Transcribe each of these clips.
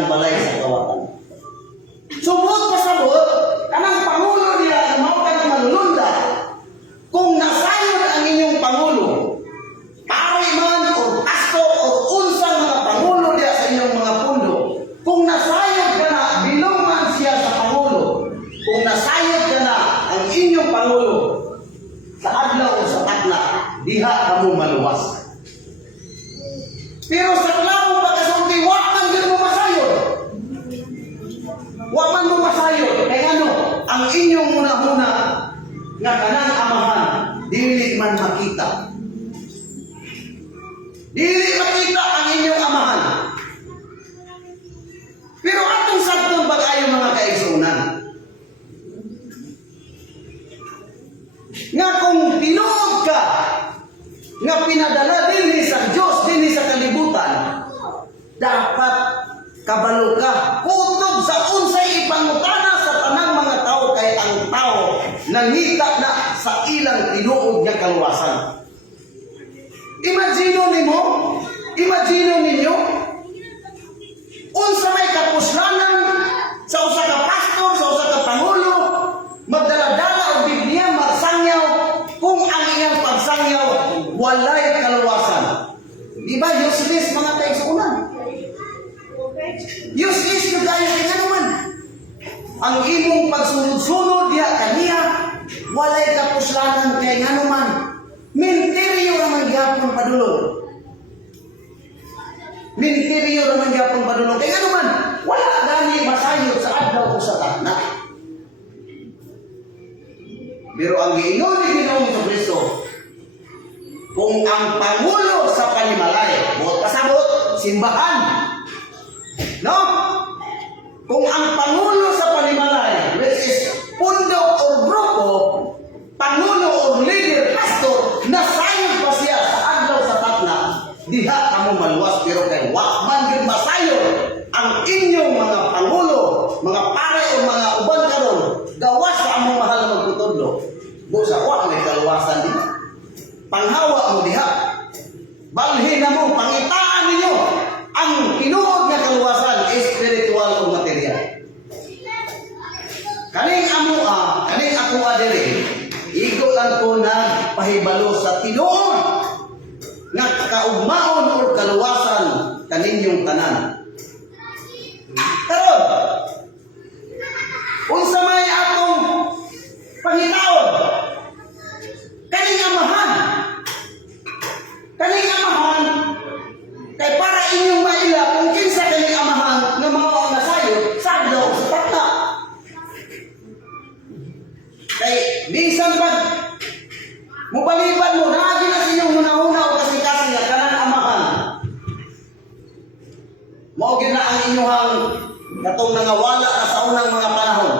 ilang balay sa kawatan. Subot pasabot, kanang Pangulo niya, mao ka ng manulunda, kung nasayod ang inyong Pangulo, pare man, o pasto, o unsang mga Pangulo niya sa inyong mga pundo, kung nasayod ka na, bilong man siya sa Pangulo, kung nasayod ka na ang inyong Pangulo, sa adlaw o sa patla, diha ka mo maluwas. Pero sa klaro pagkasulti, wak man din mo masayod. Wak man mo masayod. Kaya ano, ang inyong muna-muna nga kanang amahan, dili man makita. Dili makita ang inyong amahan. Pero atong sabtong bag-ayo mga kaigsunan, nga kung tinuod ka, nga pinadala din sa Diyos, din sa kalibutan, dapat kabalo ka, kutob sa unsay ipangutana sa tanang mga tao, kay ang tao nangita na sa ilang tinuod nga kaluwasan. Imagino ninyo, unsa may kapuslanan sa usa ka pastor, sa usa ka pangulo, magdala-dala og Biblia, magsangyaw, kung ang iyang pagsangyaw walay kaluwasan. Di ba useless mga kaigsunan? Useless na tayo kaya naman. Ang imong pagsunod-sunod diha kaniya, walay kapuslanan kay nga naman. Ministeryo naman gyapon padulong. Ministeryo naman gyapon padulong. Kay nga naman, wala gani masayod sa adlaw o sa tagna. Pero ang giingon ni Ginoong Jesucristo, kung ang Pangulo sa Panimalay, buot pasabot, simbahan, no? Kung ang Pangulo sa Panimalay, which is pundo o grupo, Pangulo o leader, pastor, nasayod pa siya sa adlaw sa tatna, diha kamo maluwas. Pero kay wakman din masayod ang inyong mga Pangulo, mga pare o mga uban karon, gawas sa among mahal magtutudlo. Busa wa may kaluwasan din. Panghawa mo diha. Balhin na mo, pangitaan ninyo ang tinuod nga kaluwasan, espiritual o material. Kaning ako diri, igo lang ko na pahibalo sa tinuod nga kaugmaon o kaluwasan kaninyong tanan. Karon, unsa may atong pangitaon? Kaning amahan, kay para inyong maila kung kinsa kaning amahan nga mao ang nasayod sa adlaw sa patna. Kay bisan pag mupaliban mo, naagi na sa inyong hunahuna o kasing-kasing nga kanang amahan. Mao gyud na ang inyong katong nangawala na sa unang mga panahon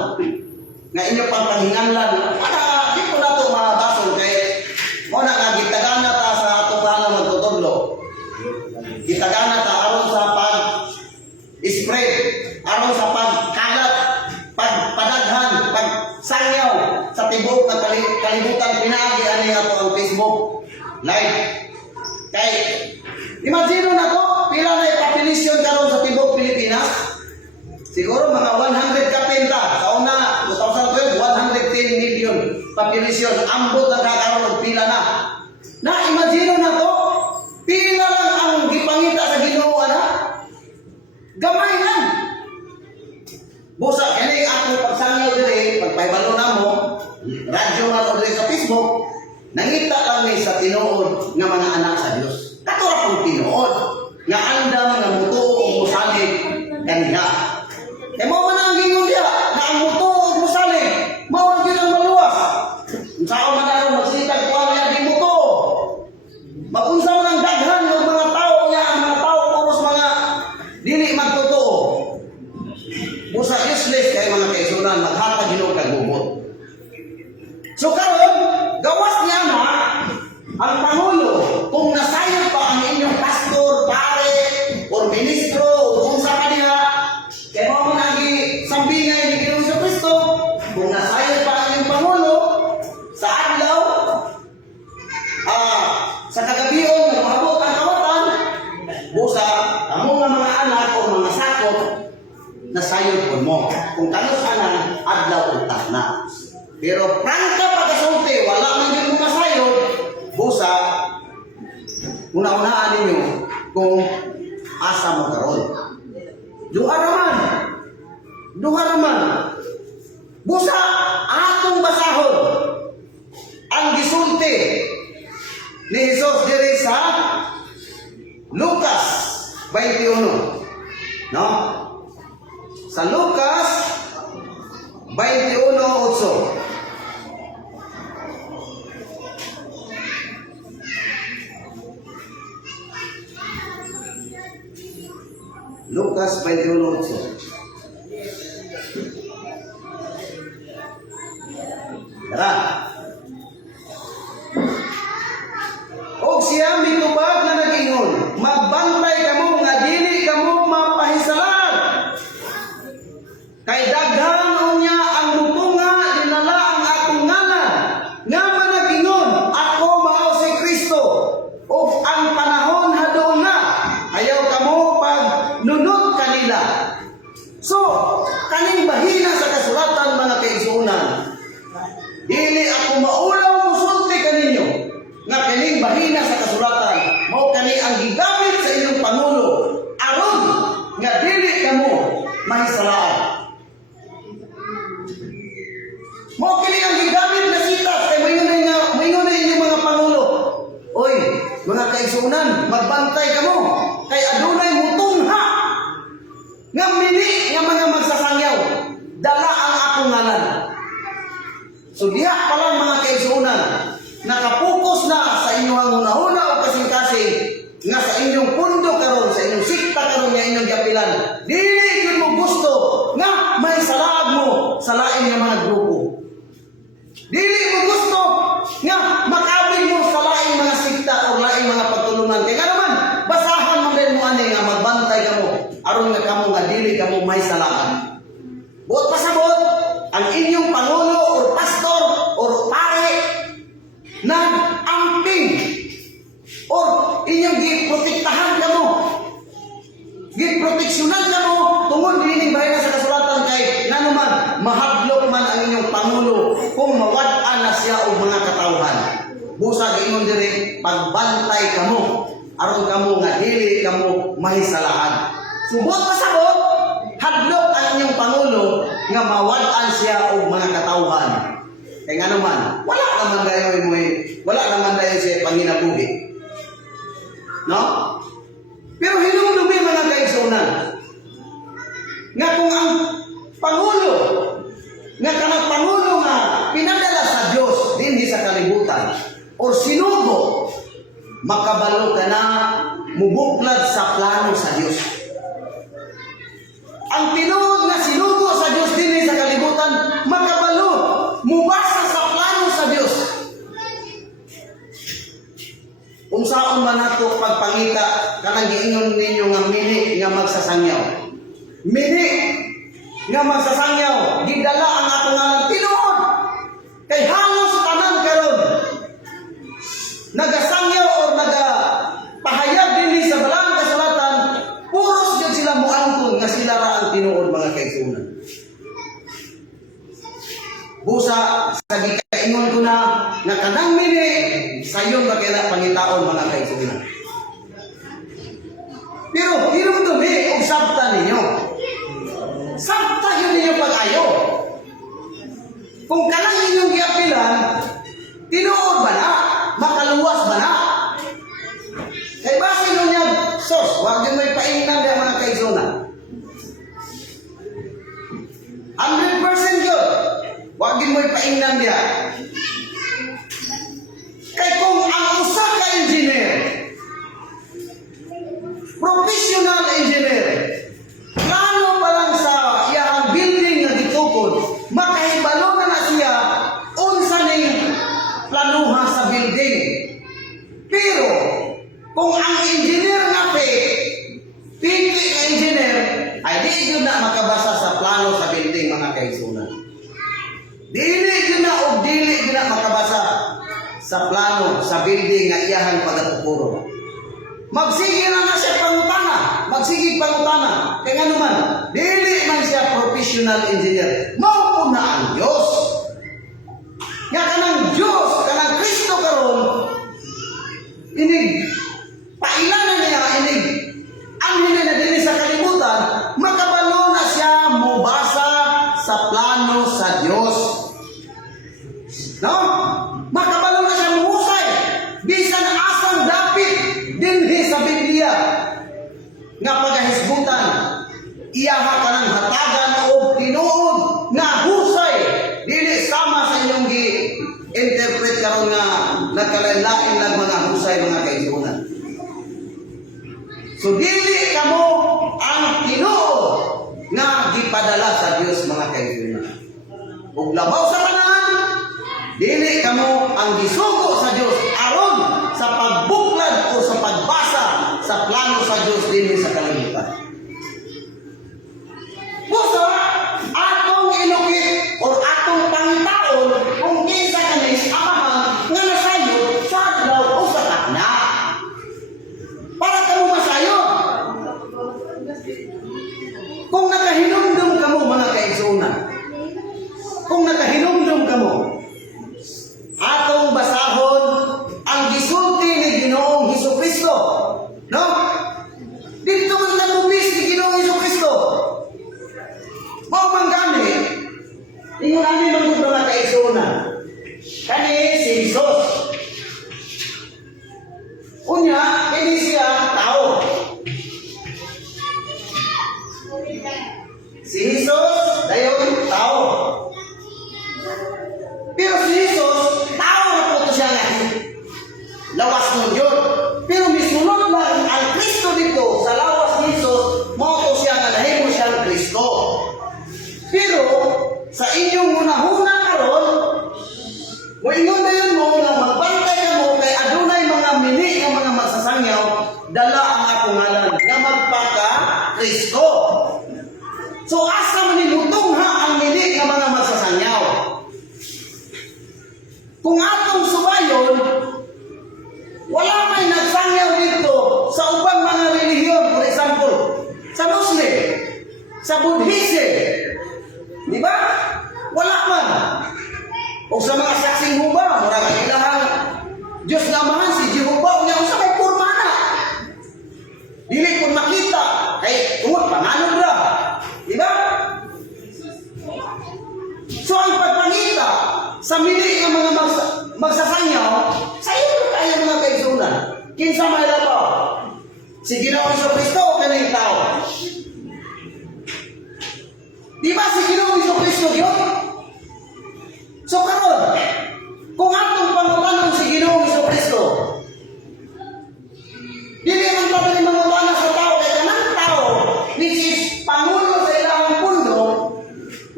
nga inyo pang panghinganlan. Di ko na ito mabasol kay mo na nga gitagana ta sa atong panahon magtutudlo. Gitagana ta aron sa pag-spread, aron sa pagkalat, pagpadaghan, pagsangyaw sa tibok na kalibutan. Pinaagi ani ato ang Facebook live. Kay imagine na to, pila na population karon sa tibok Pilipinas? Siguro mga 100 kapenta. Sa una, 2012, 110 million population. Ambot na kakaroon, pila na. Na-imagine na to, pila lang ang gipangita sa Ginoo na. Gamay lang. Busa, kaya ako pagsangyaw diri, pagpaibalo na mo, radyo na o diri sa Facebook, nangita lang sa tinuod ng mga anak sa Diyos. Katura pong tinuod, nga andam nga mutuo o musalig kaniha. E mo man ang gingon diya, na ang mutuo o musalig, mawag yun ang maluwas. Kung saan man araw magsitag ko ang di mutuo. Magunsa man ang daghan ng mga tao niya, ang mga tao puros mga dili magtotoo. Busa useless kay mga kaisunan, maghatag Ginoo kag gubot. So karon, gawas niya na ang Pangulo, kung nasayod pa ang inyong pastor, pare, o ministro, o kung sa kanila, kaya mo nagi sambingay ni Ginoong Jesucristo, kung nasayod pa ang inyong Pangulo, sa adlaw, sa kagabion, ng mahabot ang kawatan, busa, ang mga anak o mga sakop, kung kanus anang adlaw utak na. Pero prangka pagkasulti, wala man yung mga sayod, busa, una-unaan ninyo kung asa mo karon. Duha raman. Busa, atong basahon ang gisulti ni Jesus diri sa Lucas 21. No? Sa Lucas 21:8. Lucas 21:8. Tara. Og siya mitubag na nag-ingon, magbantay kamo nga dili kamo mapahisalan. Kay daghan unya ang mutunga dinala ang akong ngalan. Nga man nag-ingon, ako mao si Kristo. Ug ang panahon hadoon na, ayaw kamo pag nunod kanila. So, kaning bahina sa kasulatan mga kaigsuonan, dili ako maulaw musulti kaninyo nga kaning bahina sa kasulatan mao kani ang gigamit sa inyong pangulo aron nga dili kamo mahisalaan. Mao kini ang gigamit na sitas kay mayon na inyong mga pangulo. Oy, mga kaigsuonan, magbantay kamo kay adunay mutungha nga mini nga mga magsasangyaw dala ang akong ngalan. So diha pa lang mga kaigsuonan, nakapokus na sa inyong hunahuna o kasing-kasing nga sa inyong pundo karon, sa inyong sikta karon nga inyong giapilan. Dili gyud mo gusto nga may salaag mo sa lain nga mga grupo. Dili mo gusto nga makabig mo sa lain mga sikta o lain mga pagtulungan. Kaya naman, basahan mo din mo ani nga magbantay kamo aron nga kamo nga dili kamo may salaan. Buot pasabot ang inyong pangulo o pastor o pare nag-amping o inyong giprotektahan kamo, giproteksyonan kamo tungod dining bahina sa kasulatan kay nanuman mahadlok man ang inyong pangulo kung mawad-an na siya og mga katawhan. Busa giingon diri pagbantay kamo aron kamo nga dili kamo mahisalahan. Subot pasabot hadlok ang inyong pangulo nga mawad-an siya og mga katawhan. Kaya nga naman, wala naman dayo siya panginabuhi. No? Pero hinumdumi mga kaigsuonan nga kung ang pangulo nga kanang pangulo nga pinadala sa Dios dinhi sa kalibutan or sinugo, makabalo ka na mubuklad sa plano sa Dios. Ang tinuod nga sinugo sa Dios dinhi sa kalibutan, makabalo mubasa sa plano sa Dios. Kung saan man nato pagpangita kanang giingon ninyo nga mini nga magsasangyaw. Mini nga magsasangyaw, gidala ang atong ngalan tinuod. Kay halos tanan karon nagasangyaw o nagapahayag dinhi sa balang kasulatan, puros gyud sila moangkon nga sila ra ang tinuod mga kaigsuonan. Busa sa gikaingon ko na nga kanang mini sayon ba kaya pangitaon mga kaigsuonan. Pero hinumdumi og sabta ninyo. Sabta yun ninyo pag-ayo. Kung kanang inyong giapilan, tinuod ba na? Makaluwas ba na? Kay base nun niya, sos, wag yun may paingnan niya mga kaigsuonan. 100% yun. Wag yun may paingnan niya. Kay kung ang usa ka engineer, professional engineer, plano pa lang sa iyang building nga gitukod, makahibalo na siya unsa ning planuha sa building. Pero kung ang engineer nga fake nga engineer, ay di yun na makabasa sa plano sa building mga kaigsuonan. Dili yun na makabasa sa plano sa building nga iyahang pagkatupuro. Magsige na siya pangutana. Magsige pangutana. Kaya nga naman, dili man siya professional engineer. Mao na ang Diyos. Nga kanang Diyos, kanang Kristo karon, inig, pailanan niya, inig, ang hindi na din sa kalibutan, makabalo na siya mubasa sa plano sa Diyos. No? Makabalo na siya muhusay. Bisan asang dapit dinhi sa Biblia. Nga pagahisgutan, iyaha ka ng hatagan o tinuod na husay. Dili sama sa inyong gi-interpret karon nga nagkalain-lain lang mga husay mga kaigsunan. So dili kamo ang tinuod nga gipadala sa Dios mga kaigsunan. Ug labaw sa tanan, dili kamo ang gisugo sa Dios aron sa pagbuklad o sa pagbasa sa plano sa Dios dinhi sa kalibutan. Busa atong ilukit or atong pangitaon kung kinsa kani amahan nga nasayod sa adlaw o sa takna. Para kamo masayod. Kung nakahinumdum kamo mga kaigsunan, kung nakahinumdum kamo, atong basahon ang gisulti ni Ginoong Hesukristo. No? Dito man nagubis ni Ginoong Hesukristo. Mao man gani, ingon ani man gud mga kaigsunan. Kani si Jesus. Unya, kini siya tao. Si Jesus dayon tao. Pero si Jesus, tao na po ito siya nga. Lawas ng Diyos. Pero misunod lang ang Kristo dito sa lawas ni Jesus, mo ito siya nga nahimo siyang Kristo. Pero sa inyong hunahuna karon, mo ingon na yun mo na magbantay ka mo kay adunay mga mini ng mga magsasangyaw, dala ang akong ngalan nga magpaka Kristo. So asa man nilutong ha ang mini ng mga magsasangyaw. Kung atong subayon, wala may nagsangyaw dito sa ubang mga relihiyon, for example, sa Muslim, sa Buddhism, di ba? Wala man. O sa mga saksing huba, mura ka ilahang Diyos na amahan si Jehovah, niya sa may porma na. Dili kung makita, kay tungod, panganod ra. Di ba? So ang pagpangita sa mili ng mga magsasangyaw, sa iyo tayo mga kaigsunan. Kinsa may labaw? Si Ginoong Hesukristo o kanang tao? Di ba si Ginoong Hesukristo yun? So karon, kung atong pangutanon si Ginoong Hesukristo, dili ang tabi mga utana sa tao kay kanang tao, which is pangulo sa ilang pundo,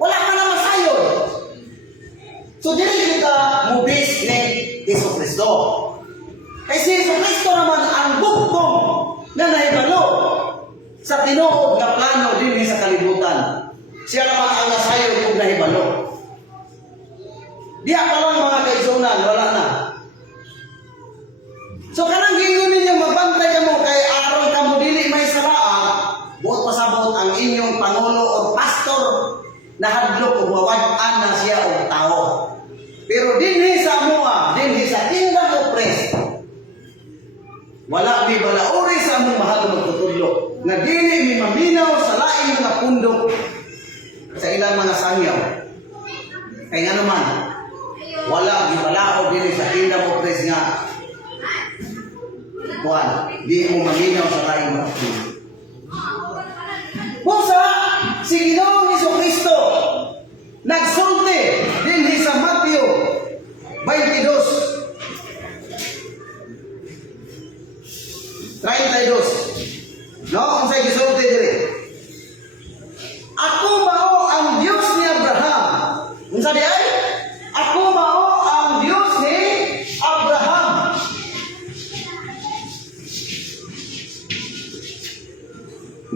wala ka na masayod. So dili kita mubis ni Hesukristo. Kay si Hesukristo naman ang bugtong na nahibalo sa tinuod na plano din sa kalibutan. Siya naman ang nasayod kung nahibalo. Diya pa lang mga kaigsunan, wala na. So kanang gingon ninyo magbantay ka mo kay aron ka mo dili may saraa, buot pasabot ang inyong pangulo o pastor na hadlok o wawad-an na siya o tao. Pero dinhi sa amuha, dinhi sa kingdom of Christ, wala mi balauri sa among mahal magtutudlo na dili mi maminaw sa laing mga pundok sa ilang mga sangyaw. Kaya nga naman, wala mi balao dinhi sa kingdom of Christ nga kuan, di mo maminaw sa laing mga pundok. Busa, si Ginoong Hesukristo nagsulti dinhi sa Matthew 22:32. No, unsay gisulti diri? Ako mao ang Dios ni Abraham. Unsa di ay? Ako mao ang Dios ni Abraham.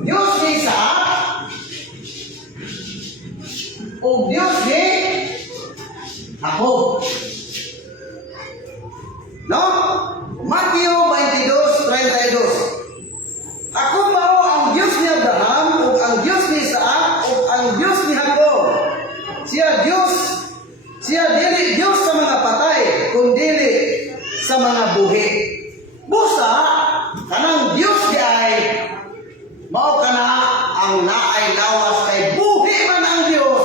Dios ni Isaac o Dios ni Jacob. No? Matthew 22:32. siya dili Diyos sa mga patay, kundi sa mga buhi. Busa, kanang Diyos di ay, mao kana ang naay lawas kay buhi man ang Diyos.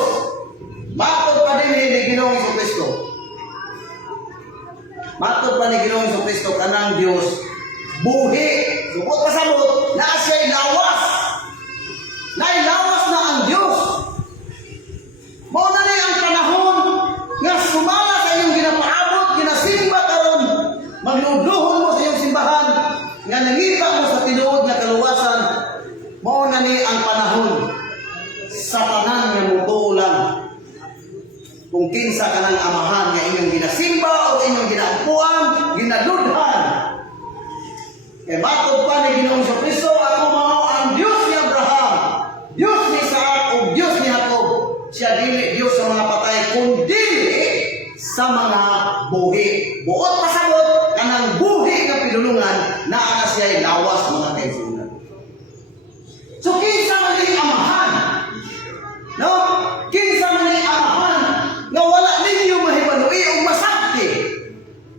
Matod pa din ni Ginoong Jesucristo. Matod pa ni Ginoong Jesucristo kanang Diyos buhi. Subot pasabot na siya'y lawas. Nailawas na ang Diyos. Mao na ni ang panahon nga sumala sa iyong ginapaabot, ginasimba karon, magluduhon mo sa iyong simbahan, nga nangiba mo sa tinuod nga kaluwasan. Mao na ni ang panahon sa tanan nga mutuulan. Kung kinsa ka ng amahan nga inyong ginasimba o inyong ginaampuan, ginaludhan. Kaya matod pa ni Ginoong Jesucristo, ako mao ang Diyos ni Abraham, Diyos ni Isaac o Diyos ni Jacob. Siya dili Diyos sa mga patay, kundi sa mga buhi. Buot pasabot kanang buhi nga pinulungan na ana siya'y lawas mga kaigsunan. So kinsa man ni amahan? No? Kinsa man ni amahan nga wala ninyo mahibalui o masakti?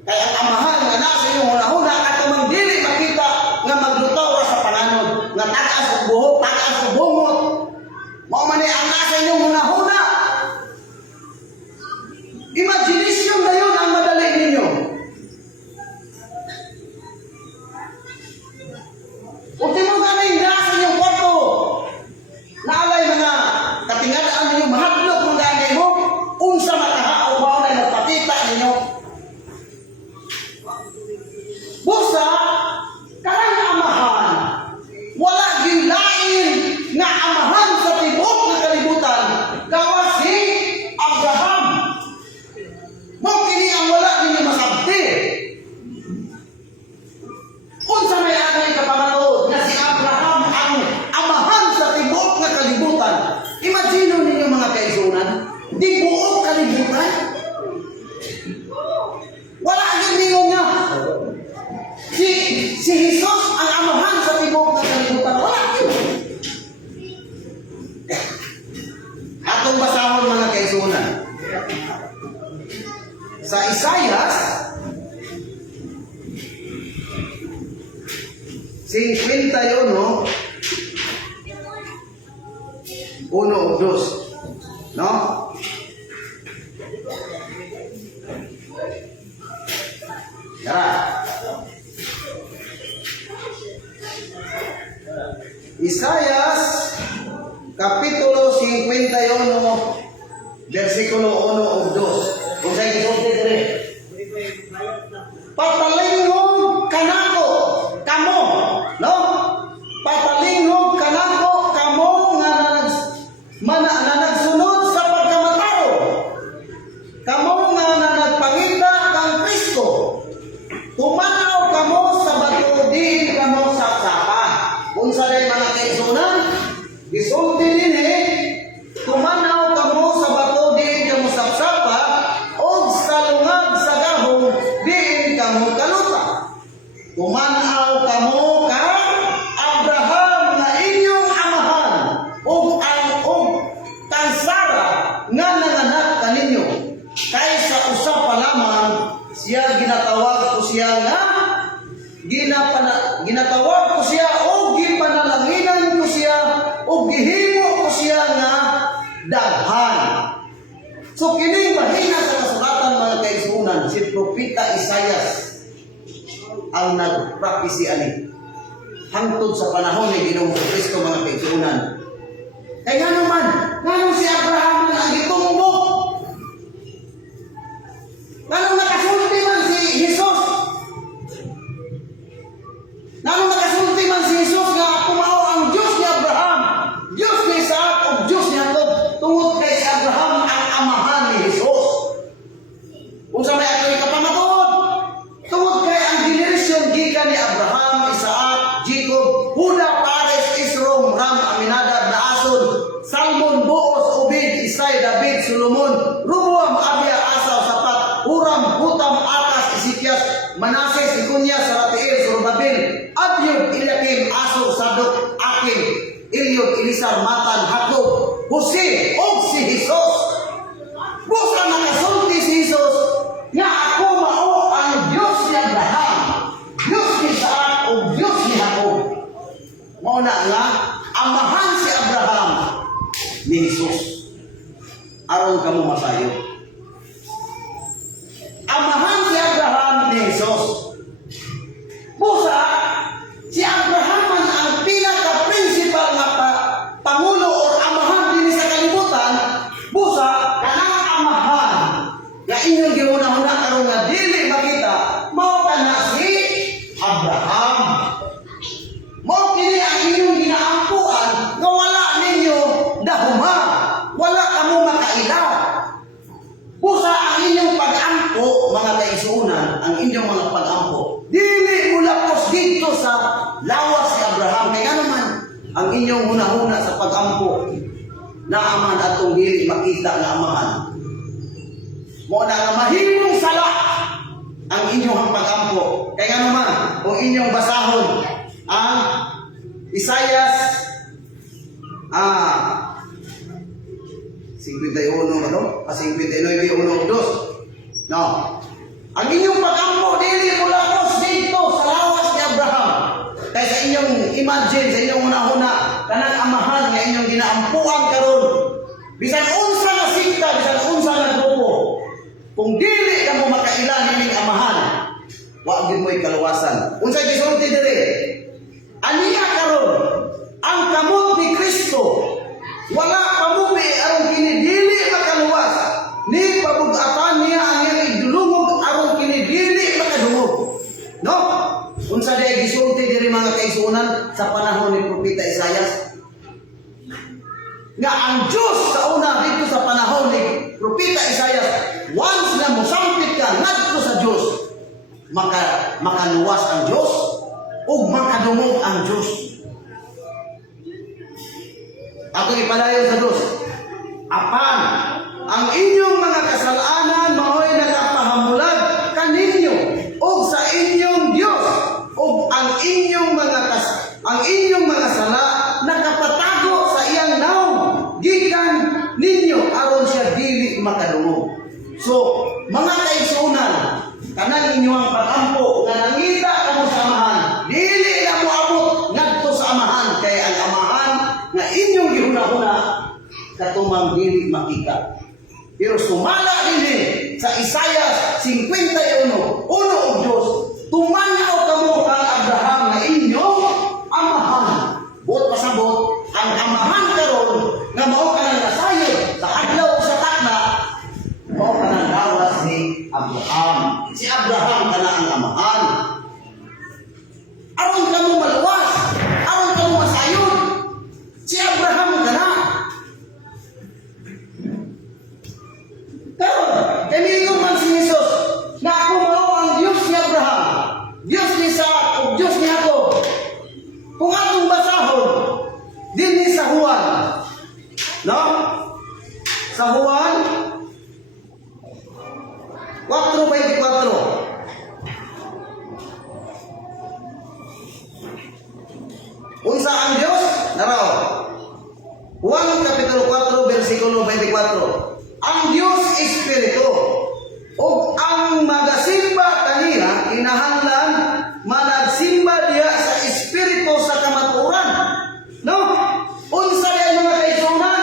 Kaya ang amahan nga nasa inyong huna-huna at kamang dili makita nga maglutaw ra sa pananod, nga tagas o buhok, tagas o bungot. Mao man ni ang nasa inyong huna-huna. Imagination na yun ang madali ninyo. Ultimo nga na yung nasa inyong kwarto. Naalay mga katingadaan ninyo, mahadlok mga gagay mo, unsa makahao ba na nagpakita ninyo. Busa, karang amahan, wala gilain nga amahan sa tibok na kalibutan, gawa si Abraham. Mao kini ang wala ninyo masabti. Unsa may atay kapamatuod nga si Abraham ang amahan sa tibok nga kalibutan. Imagine ninyo mga kaigsunan, di buok kalibutan. Wala gyud ninyo nga. Si Jesus ang amahan sa tibok nga kalibutan. Wala gyud. Atong basahon mga kaigsunan. Sa Isaias 51, 1 o 2, no? Tara. Isaias kapitulo 51, versikulo 1 o 2. Kung sa'yo gisulti dire. Patalingog kanako kamo, no? Patalingog kanako kamo nga nagsunod sa pagkamatao. Kamo nga nagpangita kang Kristo. Tumanaw kamo sa bato, diin kamo sa sapa. Unsa day mga kaigsunan? Gisulti dinhi, tumanaw kamo sa bato, diin kamo sa sapa, o sa lungag sa gahong, diin kamo kaluta. Tumanaw kamo kang Abraham na inyong amahan, ug kang Sarah nga nanganak kaninyo. Kaysa usa pa lamang siya ginatawag ko siya nga ginatawag ko siya o gipanalanginan ko siya o gihimo ko siya nga daghan. So kining mahina sa kasulatan mga kaigsunan, si Propeta Isaias ang nagprophecy ani hangtod sa panahon ni Ginoong Kristo mga kaigsunan. Kaya nga naman, nganong si Abraham na gitumbok? Nganong nakasulti man si Jesus? Nganong nakasulti man si Jesus nga ako mao ang Diyos ni Abraham, Diyos ni Isaac o Diyos ni Jacob, tungod kay si Abraham ang amahan ni Jesus. Kung sa may ato ikapamatuod, tungod kay ang generation gikan ni Abraham, Isaac, Jacob, Huda, Pares, Isrom, Ram, Aminadab, Naason, Salmon, Boaz, Obed, Isai, David, Solomon, Rubuam, Abia, Asa, Sapat, Huram, Hutam, Akas, Isikias, Manases, Ikunya, Saratiel, Zorobabel, Abyud, Eliakim, Asor, Sadok, Akim, Eliud, Elisar, Matan, Jacob, Jose, o si Jesus. masayo. Amahan si Abraham ni Jesus. Busa, si Abraham man ang pinaka-principal na pangulo o amahan din sa kalibutan. Busa, kanang amahan na inyong giuna-una karon nga dili makita, mao kana si Abraham. Mao kini ang inyong ginaampuan nga wala ninyo dahuma, wala kamo makaila. Busa ang inyong pag-ampo, mga kaisunan, ang inyong mga pag-ampo, dili mula pos dito sa lawas si Abraham. Kaya naman, ang inyong huna-huna sa pag-ampo, na aman atong dili makita na amahan. Mo na nga mahimong sala ang inyong pag-ampo. Kaya naman, kung inyong basahon, ang Isaias 51 ano? 59:1-2. No. Ang inyong pag-ampo dili mula pos dito sa lawas ni Abraham. Kaya sa inyong imagine, sa inyong una-una, kanang amahan nga inyong ginaampuan karon. Bisan unsa nga sikta, bisan unsa nga grupo, kung dili ka mo makailan ning amahan, wa gyud mo'y kaluwasan. Unsa gisulti diri? Aniya karon ang kamot ni Kristo. Wala pamubi aron kini dili makaluwas. Ni pabug-atan niya ang iyang idulungog aron kini dili makadungog. No? Unsa day gisulti diri mga kaisunan sa panahon ni Propeta Isaias? Nga ang Diyos sa una dito sa panahon ni Propeta Isaias, once na mosampit ka ngadto sa Diyos, makaluwas ang Diyos ug makadungog ang Diyos. Ako ipadayon sa Diyos. Apan, ang inyong mga kasalanan mao'y nagapahamulag kaninyo o sa inyong Diyos o ang inyong mga sala nakapatago sa iyang naong gikan ninyo aron siya dili makadungog. So, mga kaigsunan, kanang inyong pag-ampo nga nangita kamo sa amahan, dili na mo abot ngadto sa amahan kay ang amahan nga inyong gihuna-huna katumang dili makita. Pero sumala din sa Isaias 51, uno og Diyos, tumanaw kamo kang Abraham na inyong amahan. Buot pasabot, ang amahan karon nga mao kanang nasayod sa adlaw sa takna, mao kanang lawas ni Abraham. Si Abraham kana ang amahan. Aron kamo maluwas, aron kamo masayod, si Abraham kana. Karon, kaniyo man si Jesus na ako mao ang Diyos ni Abraham, Diyos ni Isaac, ug Diyos ni Jacob. Kung atong basahon dinhi sa Juan, no? Sa Juan 4:24. Unsa ang Diyos? Naraw. Juan kapitulo 4 bersikulo 24. Ang Diyos Espiritu ug ang magasimba kaniya kinahanglan managsimba diha sa Espiritu sa kamatuoran. No? Unsa diay mga kaigsunan?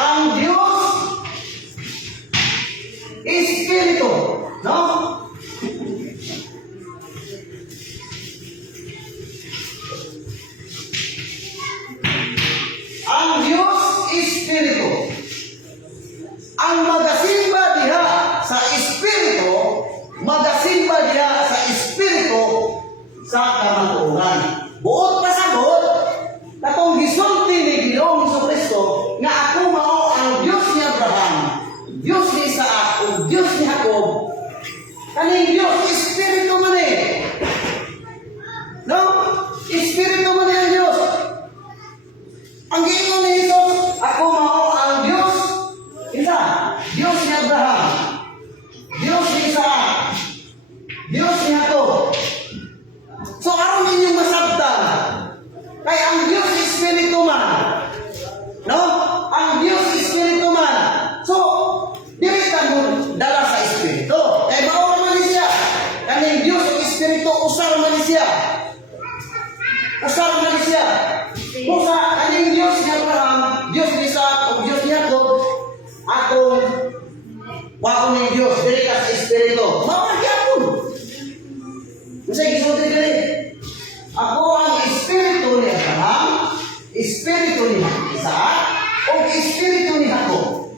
Ang Diyos Espiritu, no? Ang Diyos Espiritu. Ang magasimba diha sa Espiritu, magasimba diha sa Espiritu sa kamatuoran. Buot pasabot, katong gisulti ni Ginoong Jesucristo nga ako mao ang Diyos ni Abraham, Diyos ni Isaac, ug Diyos ni Jacob. Kaning Diyos Espiritu man no? Espiritu man ang Diyos. Ang giingon ni Jesus, ako mao ang Diyos. Isa, Diyos ni Abraham, Diyos ni Isaac, Diyos ni Jacob. So aron ninyong masabtan, kay ang Diyos Espiritu man, no? Ang Diyos Espiritu man. So, dili ka mo dala sa Espiritu. Kay mao man siya. Kaning Diyos Espiritu usar man siya. Usar man siya. Musa kaning Diyos ni Abraham, Diyos ni Isaac, ug Diyos ni Jacob, atong Waon ni Dios diri ka sa espiritu. Mao na gyapon. Unsay gisulti diri? Ako ang espiritu ni Abraham, espiritu ni Isaac, o espiritu ni Jacob.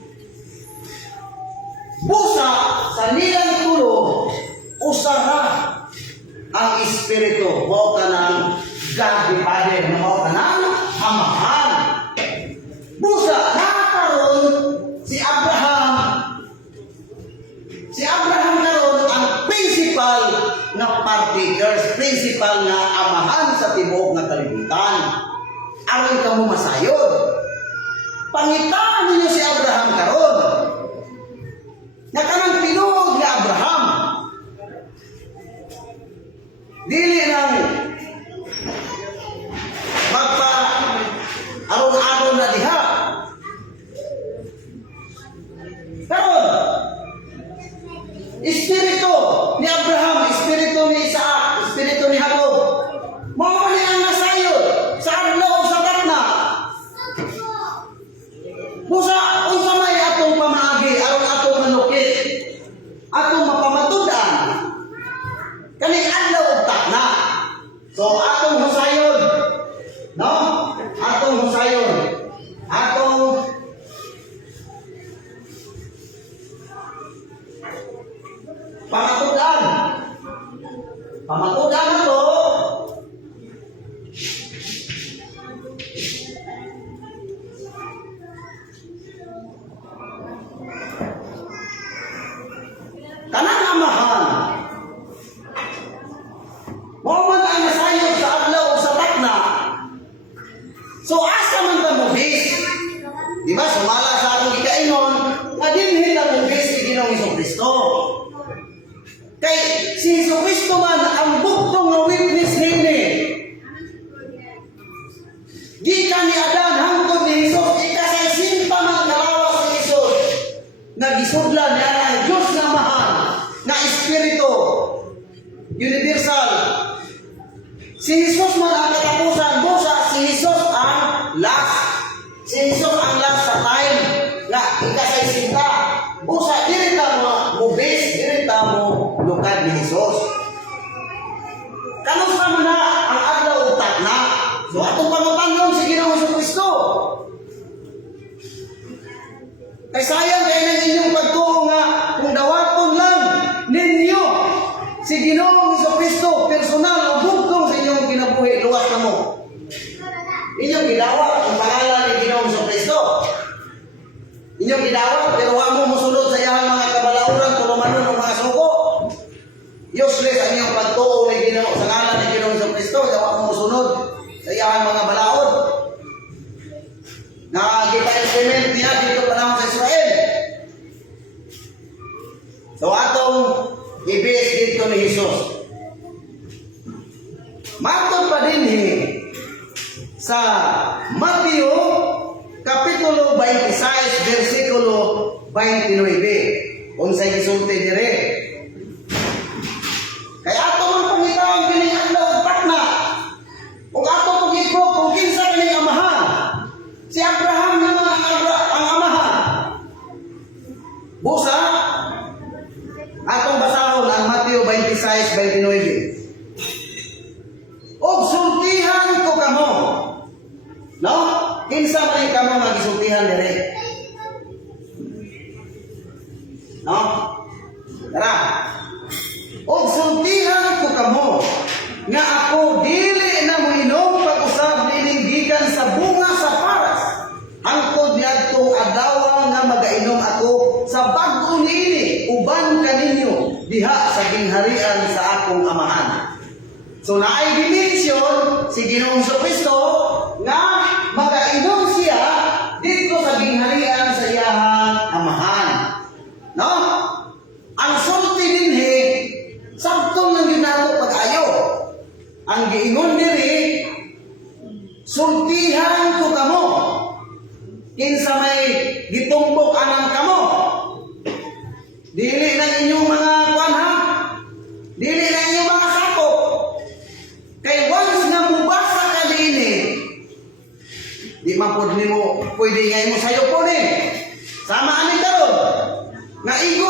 Busa sa nilang tulo usara ang espiritu mo kanang God the Father, mo kanang Amahan. Busa nakaroon si Abraham karon ang principal na partakers, principal na amahan sa tibuok nga kalibutan. Aron ka mo masayod. Pangitaan ninyo si Abraham karon. Na kanang pinuod ni Abraham. Dili nang magpa aron-aron na diha. Karon, espiritu ni Abraham, espiritu ni Isaac, espiritu ni Jacob. Mao ni ang nasayod sa adlaw sa takna. Busa unsa may atong pamaagi aron atong manukit, atong mapamatud-an kaning adlaw ug takna. So atong husayod, no? Atong husayod, atong pamatudan. Pamatudan na to. Kanang amahan. Mo man ang nasayod sa adlaw o sa takna. So asa man ta mobis? Di ba sumala sa atong gikainon nga dinhi ta mobis ni Ginoong Hesukristo. Kay si Hesukristo man ang buktong nga witness nini. Gikan ni Adan hangtod ni Hesus ikasaysin pa mga kalawas ni Hesus. Nagisudlan niya ang Diyos na mahal na Espiritu universal. Si Hesus man ang katapusan, busa si Hesus ang last. Si Hesus ang last sa time na ikasaysin ta. Busa dili ta mo mubis, dili ta mo lukad ni Hesus. Kanusa man na ang adlaw ug takna. So atong pangutanon si Ginoong Hesukristo. Kay sayang kay nang inyong pagtuo nga kung dawaton lang ninyo si Ginoong Hesukristo personal o bugtong sa inyong kinabuhi luwas na mo. Inyong gidawat ang pangalan ni Ginoong Hesukristo. Inyong gidawat pero wa mo mosulod sa iyang mga kabalauran tulumanon ng mga suko. Useless ang inyong pagtuo ni Ginoo sa ngalan ni Ginoong Hesukristo, wa mo mosunod sa iyang mga balaod. Nakakita-implement niya dito panahon sa Israel. So atong ibis dito ni Hesus. Matod pa din sa Mateo Kapitulo 26, versikulo 29. Unsay gisulti dire? Kaya ato man pangitaon kining adlaw ug takna. Ug ato pagigko kung kinsa kining amahan. Si Abraham naman ang amahan. Busa atong basahon ang Mateo 26, 29. Og sultihan ko kamo. No? Kinsa man kamo nga gisultihan dire? No? Tara. Og sultihan ko kamo nga ako dili na moinom pag-usab nining gikan sa bunga sa paras. Hangtod niadtong adlaw nga magainom ako sa bag-o niini uban kaninyo diha sa gingharian sa akong amahan. So naay dimensyon si Ginoong Hesukristo nga magainom siya dito sa gingharian sa iyang amahan. No? Ang sulti dinhi sabtong nang ginato pag-ayo. Ang giingon diri sultihan ko kamo. Kinsa may gitumbok anang kamo. Dili na inyong mga kuan ha. Dili na inyong mga sakop. Kay once na mubasa ka dinhi, di man pud nimo pwede ngay mo sayo po ni. Sama ani karon. Nga igo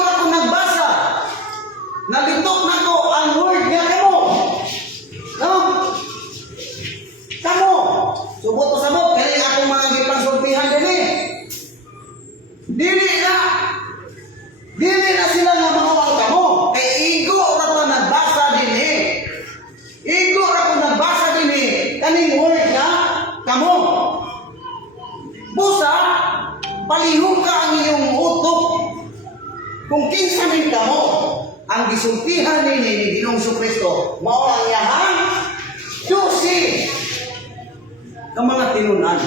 Kung kinsa min kamo ang gisultihan ni Ginoong Kristo, mao ang iyahang dusi ka mga tinunan.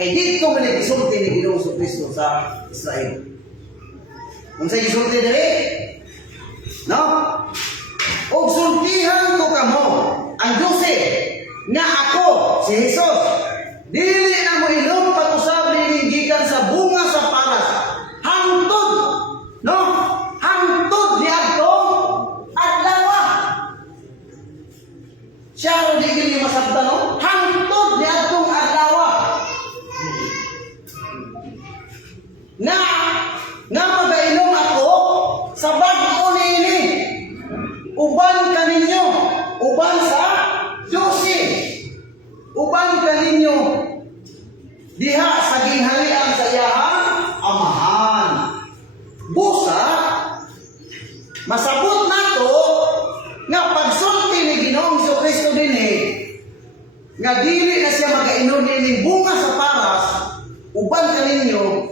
Kay dito man gisulti ni Ginoong Kristo sa Israel. Kung sa gisulti diri, no? O sultihan ko kamo ang dusi nga ako si Jesus. Dili na mo ilong pag-usab ni gikan sa bunga sa paras. Hangtod, no? Hangtod ni adtong adlaw. Siya di gini masabtan, no? Hangtod ni adtong adlaw. Na magailong ako sa bag-o niini. Uban kaninyo, uban sa Diyosi. Uban kaninyo diha sa gingharian sa iyahang amahan. Busa masabot nato nga pagsulti ni Ginoong Kristo dinhi nga dili na siya magainom ni bunga sa paras. Uban kaninyo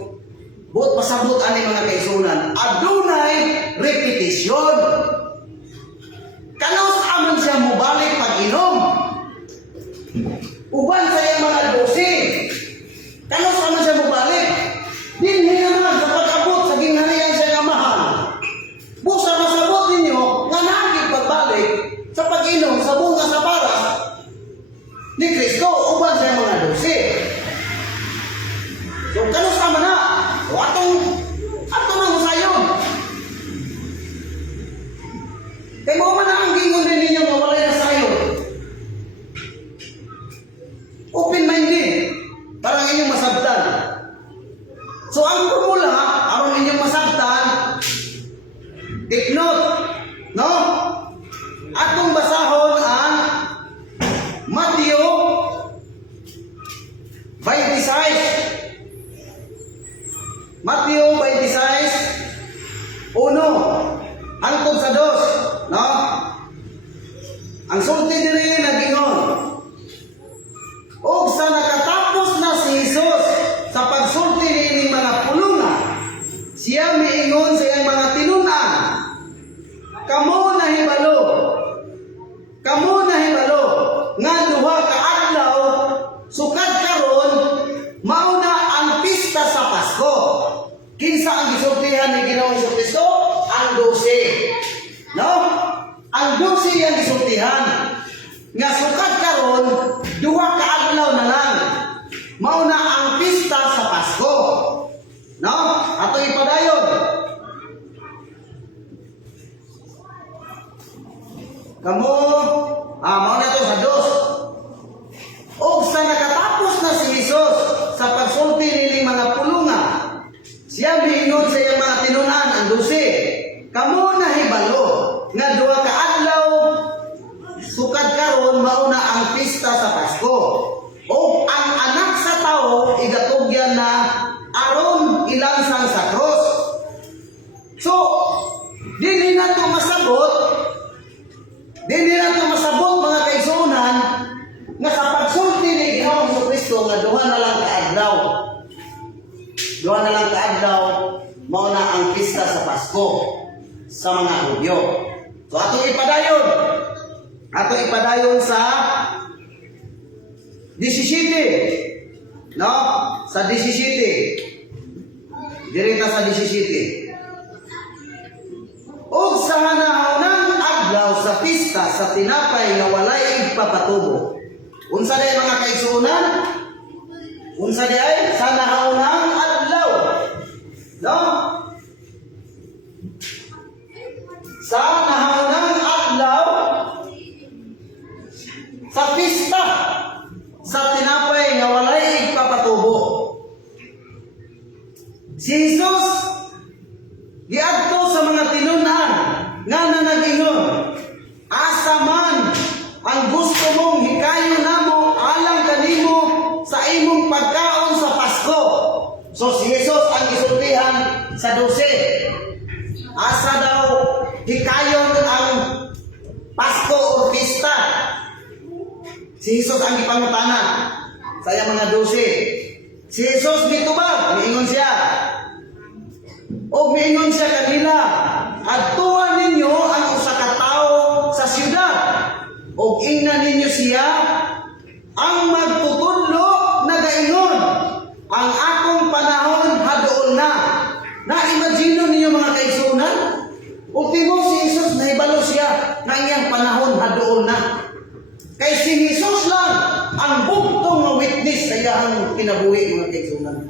buot pasabot ani mga kaisunan, adunay repetisyon. Kanaus amon siya mobalik pag-inom. Uban sa iyang mga dosi. Kanaus amon siya mobalik. Dinhi naman sa pag-abot sa gingharian sa amahan. Busa masabot ninyo nga naging pagbalik sa pag-inom sa bunga sa paras ni Kristo. Uban sa iyang mga dosi. So kanaus amon na. O atong nang usayon. Kaya mo man ang gingon din ninyo nga walay na sayon. Open-minded. Parang inyong masabtan. So ang formula, aron inyong masabtan, take note. No? Atong basahon ang Matthew 26. Matthew 26, 1 hangtod sa 2, no? Ang sulti diri nagingon. Og sa nakatapos na si Jesus sa pagsulti ni mga pulungan, siya miingon sa iyang mga tinunan, kamo nahibalo, nga duha ka adlaw sukad karon mao na ang pista sa Pasko. Kinsa ang gisultihan ni Ginoong Kristo? Ang 12. No? Ang 12 ang gisultihan. Nga sukad karon, duha ka adlaw na lang. Mao na ang pista sa Pasko. No? Ato ipadayon. Kamo, mao na to sa 2. Og sa nakatapos na si Jesus sa pagsulti ni mga pulungan, siya miingon sa iyang mga tinunan ang 12. Kamo nahibalo nga duha ka adlaw sukad karon mao na ang pista sa Pasko. O ang anak sa tao igatugyan na aron ilansang sa cross. So, dili na to masabot mga kaigsuonan nga sa pagsulti ni Ginoong Kristo nga duha na lang ka adlaw. Duha na lang kaadlaw, mao na ang pista sa Pasko sa mga Hudyo. So ato ipadayon sa 17. No? Sa 17. Direta sa 17. Og sa hanahawnang adlaw sa pista sa tinapay nga walay igpapatubo. Unsa day mga kaigsuonan? Unsa day sa hanahawnang adlaw? No? Sa nahawnang adlaw sa pista sa tinapay nga walay igpapatubo. Si Jesus giadto sa mga tinunan nga nanagingon, asa man ang gusto mong hikayon namo alang kanimo sa imong pagkaon sa Pasko. So si Jesus ang gisultihan sa 12. Asa daw hikayon ang Pasko o pista. Si Jesus ang gipangutana sa iyang mga 12. Si Jesus mitubag, miingon siya, O miingon siya kanila, adtuan ninyo ang usa ka tawo sa syudad, o ingnan ninyo siya, ang magtutudlo nagaingon, ang akong panahon hadool na. Na-imagine ninyo mga kaigsunan? Ultimo si Jesus nahibalo siya na iyang panahon hadool na. Kay si Jesus lang ang bugtong nga witness sa iyang kinabuhi mga kaigsunan.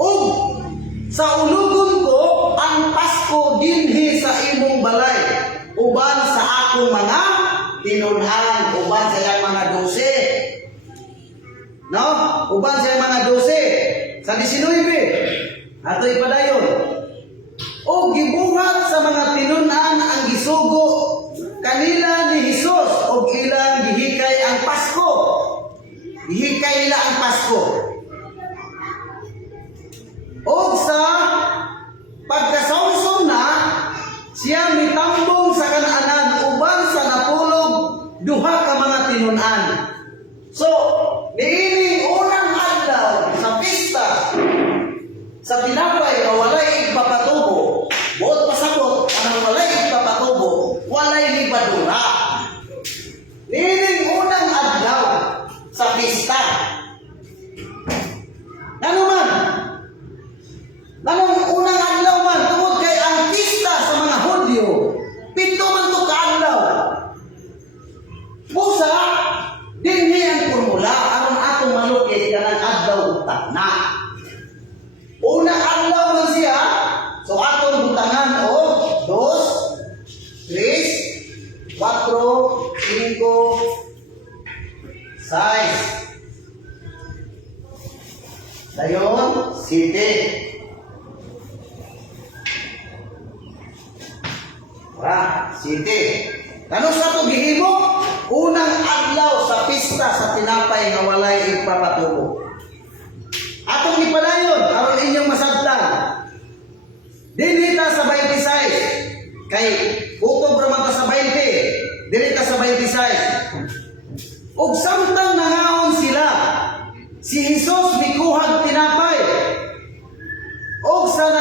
O sa ulugon ko ang Pasko dinhi sa imong balay, uban sa akong mga tinunhan, uban sa iyang mga 12. No? Uban sa iyang mga 12. Sa 19, ato'y padayon. O gibuhat sa mga tinunhan ang gisugo kanila ni Jesus, o ilang gihikay ang Pasko. Gihikay nila ang Pasko. O sa pagkasawson na, siya mitambong sa kanaanan uban sa napulog duha ka mga tinunan. So, niining unang adlaw sa pista sa tinapay na walay igpapatubo, buot pasabot ang walay igpapatubo, walay libadura. Niining unang adlaw sa pista. Ano man? Anong unang adlaw man? Tungod kay ang pista sa mga Hudyo, 7 man to kaadlaw. Busa, dinhi ang formula aron atong malukit kanang adlaw utak na. Unang adlaw man siya, so atong butangan o 2, 3, 4, 5, 6. Dayon, 7. Siti. Kano sa to gihimo? Unang adlaw sa pista sa tinapay nga walay igpapatubo. Atong ipadayon aron inyong masabtan. Dinhi ta sa 26. Kay utob ra man ta sa 20. Dili ta sa 26. Ug samtang nangaon sila, si Jesus mikuhag tinapay. Og sa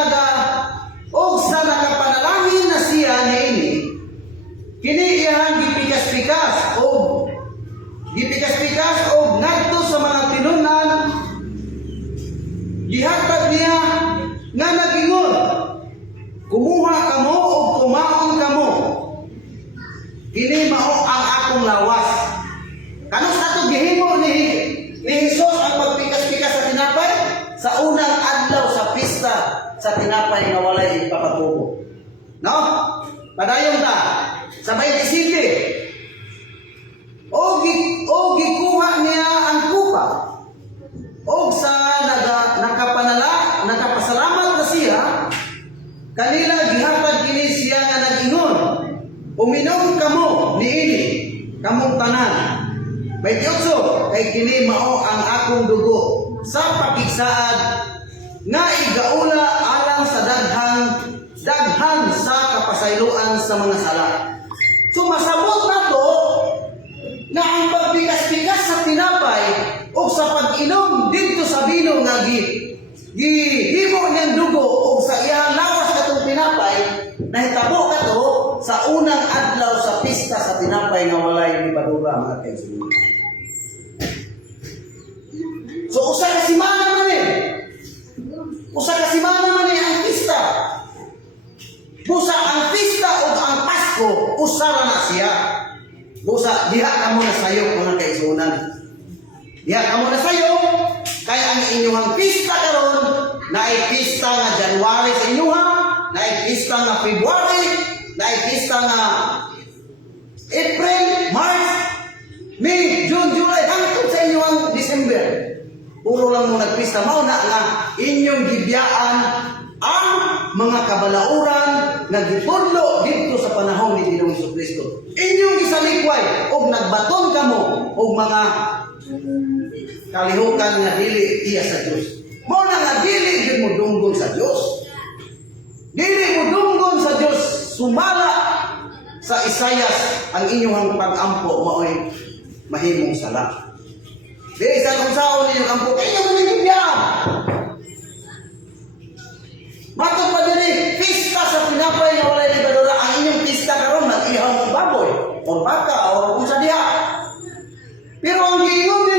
nagapanalangin na siya niini, kini iyang gipikas-pikas o ngadto sa mga tinunan, gihatag niya nga nagingon, kumuha kamo o kumaon kamo, kini mao ang akong lawas. Kano sa ito gihimo ni Jesus ang magpikas-pikas sa tinapay? Sa unang adlaw sa pista sa tinapay nga walay ipapatubo. No? Padayon ta sa 27. O gikuha niya ang kupa. O sa nakapasalamat na siya, kanila gihatag kini siya nga nag-ingon, uminom kamo niini, kamong tanan. 28, kay kini mao ang akong dugo sa pakigsaad nga igaula alang sa daghan sa kapasayloan sa mga sala. So masabot na to na ang pagpikas-pikas sa tinapay o sa pag-inom dito sa bino nga gihimo niyang dugo o sa iyang lawas katong tinapay, nahitabo ka to sa unang adlaw sa pista sa tinapay nga walay libadura mga kaigsunan. So usa ka simana man ang pista. Busa ang pista o ang Pasko, usara na siya. Busa, diha ka muna sayo mga kaigsunan. Diha ka muna sayo, kaya ang inyong pista karon na ay pista nga January sa inyuha, na ay pista nga February, na ay pista nga April, March, May, June, July, hangtod sa inyong December. Puro lang mo nagpista, mao na nga inyong gibiyaan ang mga kabalauran nga gipudlo dito sa panahon ni Ginoong Jesucristo. Inyong isalikway og nagbaton kamo og mga kalihukan nga dili iya sa Dios. Mao na nga dili gyud mo dunggon sa Dios. Dili mo dunggon sa Dios, sumala sa Isayas ang inyong pag-ampo mao'y mahimong sala. Dili sa kung saan ninyong ampo, kayo mo nagibiyaan. Matod pa diri, pista sa tinapay nga walay libadura. Ang inyong pista karon mag-ihaw ng baboy o baka o unsa diha. Pero ang giingon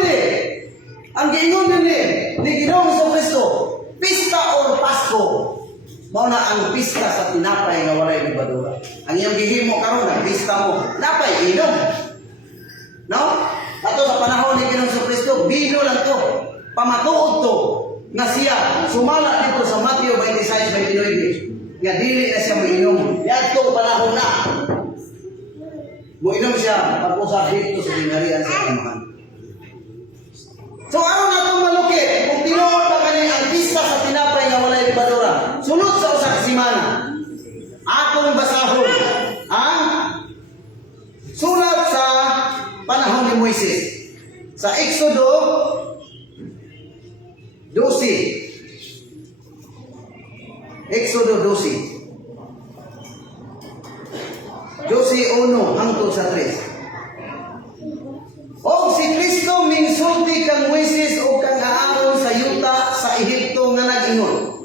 dili ni Ginoong Jesucristo, pista o Pasko, mao na ang pista sa tinapay nga walay libadura. Ang iyong gihimo karon na pista mo, napay inom. No? Ato sa panahon ni Ginoong Jesucristo, bino lang to, pamatuod to na siya sumala dito sa Mateo 26:29 nga dili na siya moinom. Yadto panahon na moinom siya pag-usab dito sa gingharian sa Amahan. So aron natong malukit kung tinuod pa kani ang pista sa tinapay nga walay libadura. Sunod sa usa ka semana atong basahon ang sulat sa panahon ni Moises sa Exodo 12. Exodo 12. 12:1 hangtod sa 3. O si Kristo minsulti kang Moises o kang Aaron sa yuta sa Ehipto nga nag-ingon.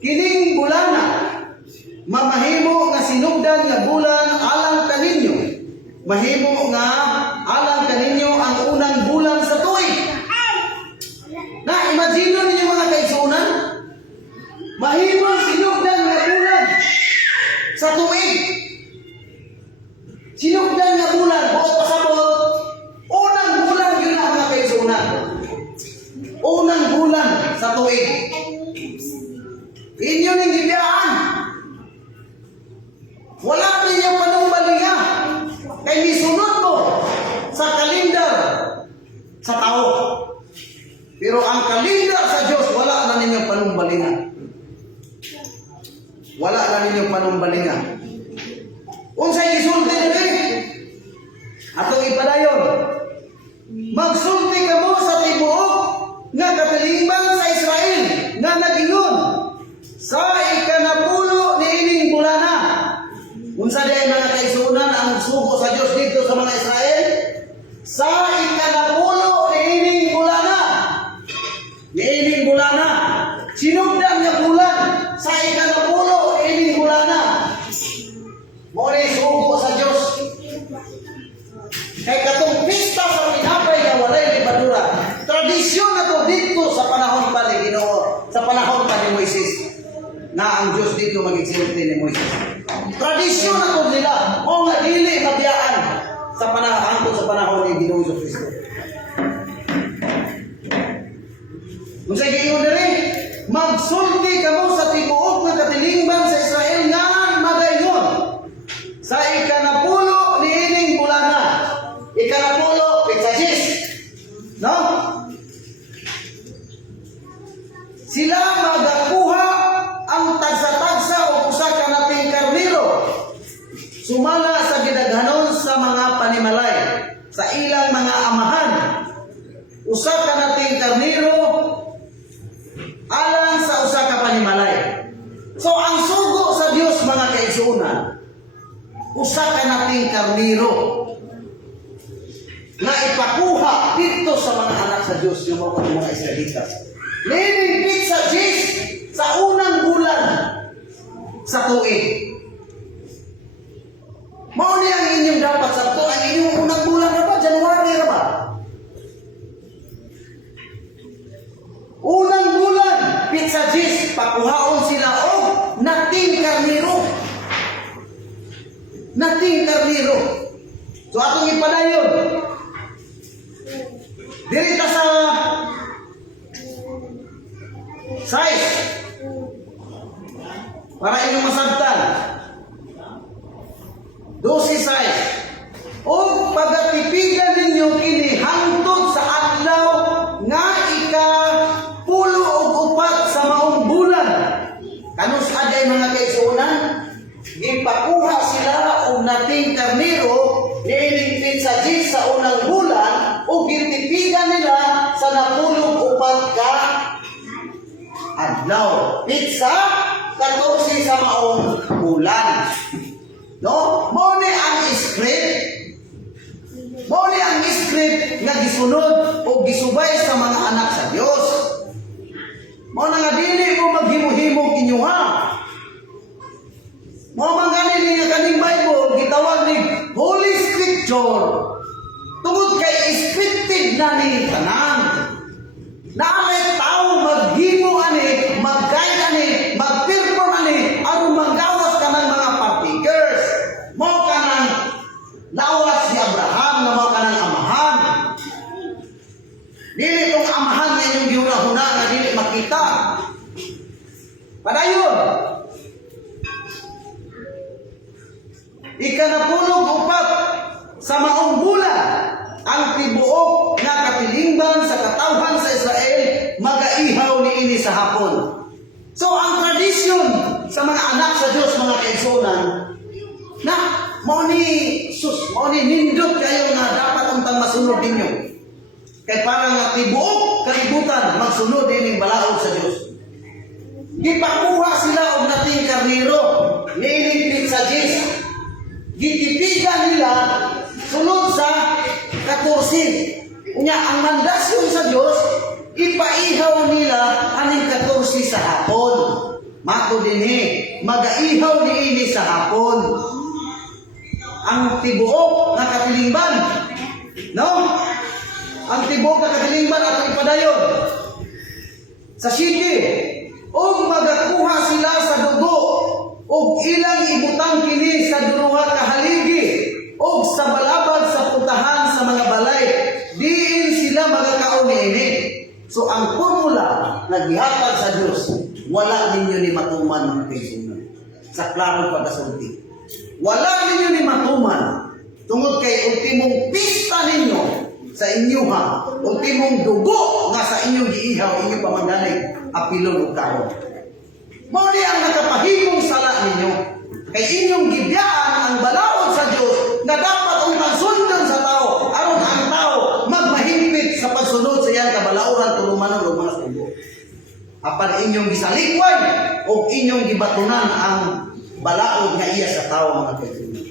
Kining bulana mamahimo nga sinugdan nga bulan alang kaninyo. Mahimo nga alang kaninyo ang unang bulan sa tuig. Na imagine ninyo mga kaigsuonan, mahimo sinugdan nga bulan sa tuig. Sinugdan nga bulan, buot pasabot, unang bulan yun ang mga kaigsuonan. Unang bulan sa tuig. Inyo ning gibiyaan. Wala ninyo panumbalinga. Kay misunod mo sa kalendar sa tao. Pero ang kalendar sa Diyos, wala na ninyong panumbalinga. Wala na ninyong panumbalinga. Unsay gisulti nila? Atong ipadayon. Magsulti ka mo sa tibuok nga katilingban sa Israel nga nag-ingon sa ikanapulo ni ining bulana. Unsa diay mga kaigsuonan ang sugo sa Dios dito sa mga Israel? Sa ikanapulo ni ining bulana. Ni ining bulana. Sinugdan nga bulan sa ikanapulo ni ining bulana. Mo ni sugo sa Dios. Kay katong pista sa tinapay nga walay libadura. Tradisyon na to dito sa panahon pa ni Ginoo, sa panahon pa ni Moises. Na ang Dios dito mag-exalted ni Moises. Tradisyon na to nila. O nga dili mabiyaan sa panahon ni Ginoong Jesucristo. Kung sa giingon diri, magsulti kamo sa tibuok nga katilingban sa Israel nga magayon. Sa ikanapulo ni ining bulana. Ikanapulo, Pitsajis. No? Sila magakuha ang tagsa-tagsa o usa ka nating karniro. Sumala sa gidaghanon sa mga panimalay, sa ilang mga amahan. Usa ka nating karniro alang sa usa ka panimalay. So ang sugo sa Dios mga kaigsuonan, usa ka nating karniro na ipakuha dito sa mga anak sa Dios yung mga Israelitas. Lining sa Jis sa unang bulan sa tuig. Mao ni ang inyong dapat sa ang inyong unang bulan na ba? January na ba? Unang bulan, Pizza Jis, pakuhaon sila o nating karniro. Nating karniro. So atong ipadayon. Dirita sa size para inyong masabtan. 12 size. O pagatipigan ninyo kini hangtod sa adlaw nga ika-pulo og upat sa maong bulan. Kanus aday mga kaigsuonan, gipakuha sila og nating karniro niilingpit sa Jis sa unang bulan o gitipigan nila sa napulog upat ka adlaw. Pizza 14 sa maong bulan. No? Mo ni ang script. Mo ni ang script nga gisunod o gisubay sa mga anak sa Dios. Mao na nga dili mo maghimo-himog inyuha. Mao man gani niya kaning Bible gitawag ni Holy Scripture. Tungod kay scripted na ni tanan. Naamay tao maghimo ani, mag-guide ani, mag-perform ani, aron manggawas ka ng mga partakers. Mao ka ng lawas si Abraham na mao ka ng amahan. Dili tong amahan nga inyong giuna-huna nga dili makita. Padayon. Ikanapulog upat sa maong bulan ang tibuok nga katilingban sa katawhan sa Israel magaihaw niini sa hapon. So ang tradisyon sa mga anak sa Dios mga kaigsunan na mao ni nindot kayo nga dapat untang masunod ninyo. Kay para nga tibuok kalibutan magsunod ining balaod sa Dios. Gipakuha sila og nating karnero niining sa Jis. Gitipigan nila sunod sa 14. Unya ang mandasyon sa Dios ipaihaw nila aning 14 sa hapon. Mato dinhi magaihaw niini sa hapon. Ang tibuok nga katilingban. No? Ang tibuok nga katilingban ato ipadayon. Sa sige, og magakuha sila sa dugo og ilang ibutang kini sa duruha ka haligi og sa balabag sa putahan sa mga balay diin sila magakaon niini. So ang formula nga gihatag sa Dios wala ninyo ni matuman mga kaigsunan. Sa klarong pagkasulti. Wala ninyo ni matuman tungod kay ultimong pista ninyo sa inyuha, ultimong dugo nga sa inyong giihaw inyo pamangganay apilon ug karon. Mao ni ang nakapahimong sala ninyo kay inyong gibiyaan ang balaod sa Dios nga dapat untang sundon sa tao aron ang tao magmahimpit sa pagsunod sa iyang kabalauran tulumanon og mga sugo. Apan inyong gisalikwan o inyong gibatunan ang balaod nga iya sa tao mga kaibigan.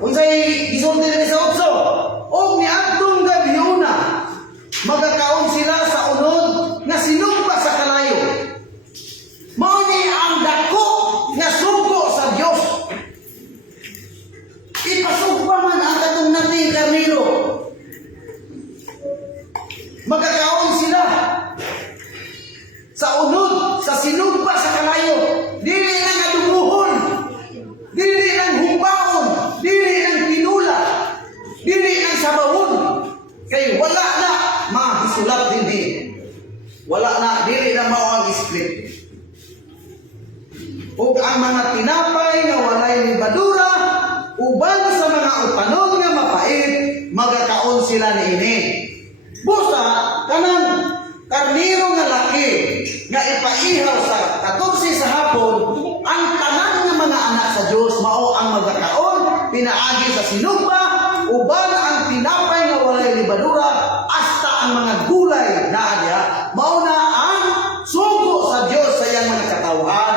Unsay gisulti ni sa 8? Og niadtong gabi una magakaon sila sa unod nga sinugba sa kalayo. Mao ni ang dako nga sugo sa Dios. Ipasugba man ang katong nating karnero. Magkakaon sila sa unod, sa sinugba sa kalayo. Dili lang adumuhon, dili lang humbaon, dili lang tinula, dili lang sabawon. Kay wala na mahisulat din. Wala na, dili na mao ang script. Ug ang mga tinapay nga walay libadura, uban sa mga utanon nga mapait, magakaon sila niini. Busa kanang karnero nga laki nga ipaihaw sa 14 sa hapon, ang tanan nga mga anak sa Dios mao ang magakaon pinaagi sa sinugba, uban ang tinapay nga walay libadura, hasta ang mga gulay na adya mao na ang sugo sa Dios sa iyang mga katawhan.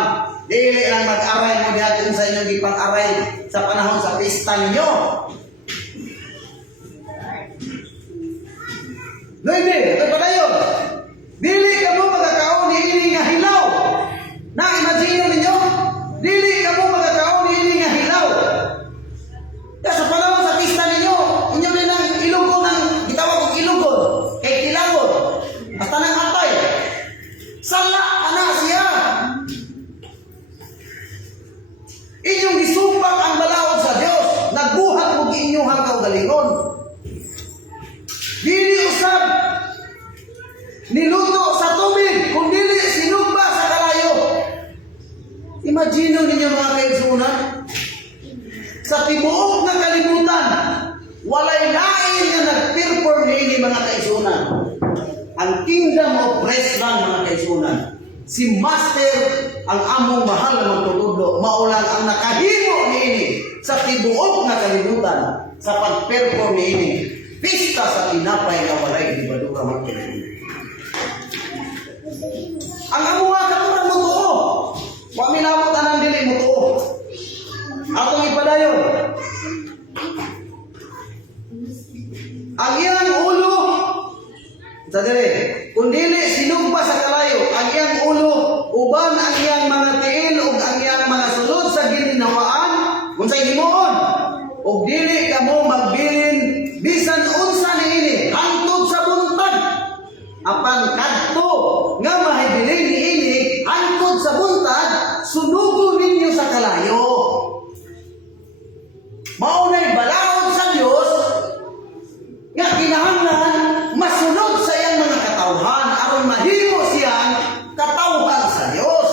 Dili lang mag-aray mo diha sa inyong gipang-aray sa panahon sa pista ninyo. Hindi, ito pa tayo. Dili ka mo magkakaon niini nga hilaw. Na-imagine ninyo? Dili ka mo magkakaon niini nga hilaw. Kaya sa panahon sa pista ninyo, inyo rin ang ilugon ng gitawag kong ilugon. Kay kilawon. Basta ng atay. Sala ka na siya. Inyong gisumpak ang balaod sa Dios. Nagbuhat mo inyong kaugalingon. Dili usab niluto sa tubig kung dili sinugba sa kalayo. Imagine ninyo mga kaigsunan, sa tibuok na kalibutan walay lain nga nag-perform niini mga kaigsunan. Ang kingdom of rest lang mga kaigsunan. Si Master ang among mahal na magtutudlo, maulang ang nakahimo niini sa tibuok na kalibutan sa pag-perform niini. Pista sa tinapay na walay libadura mga kaigsunan. Ang amo nga katulad mo tuo. Wa minabot anang dili mo tuo. Atong ipadayon. Ang iyang ulo sa dire, kung sa buntag, sunugon ninyo sa kalayo. Maunay balaod sa Dios nga kinahanglan masunod sa iyang mga katawhan aron mahimo siyang katawhan sa Dios.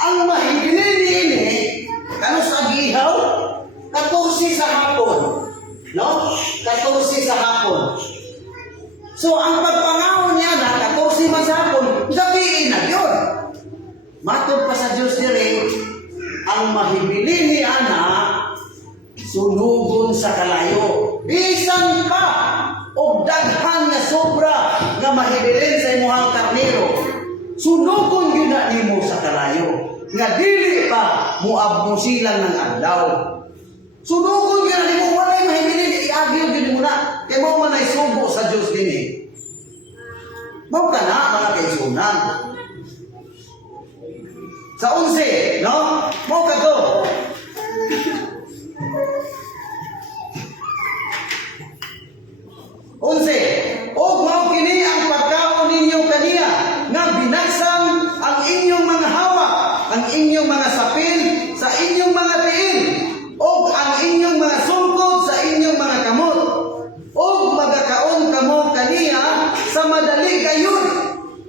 Ang mahigili niini kano sa gihaw 14 sa hapon, no? 14 sa hapon. So ang pagpangaon niya na 14 man sa hapon, gabi na yun. Matod pa sa Dios dire, ang mahibili ni ana sunugon sa kalayo. Bisan pa og daghan nga sobra nga mahibilin sa imong karnero, sunugon gyud na nimo sa kalayo. Nga dili pa muabmo silang ng adlaw. Sunugon gyud na nimo, walay mahibilin, iagyo gyud mo na. Kay mo man ay sugo sa Dios dinhi. Mao ka na mga kaigsunan. Sa 11, no? Mao ka to. Og mao kini ang pagkaon ninyo kaniya nga binagsan ang inyong mga hawak, ang inyong mga sapil sa inyong mga tiil, og ang inyong mga sungkod sa inyong mga kamot, og magakaon kamo kaniya sa madali gayon.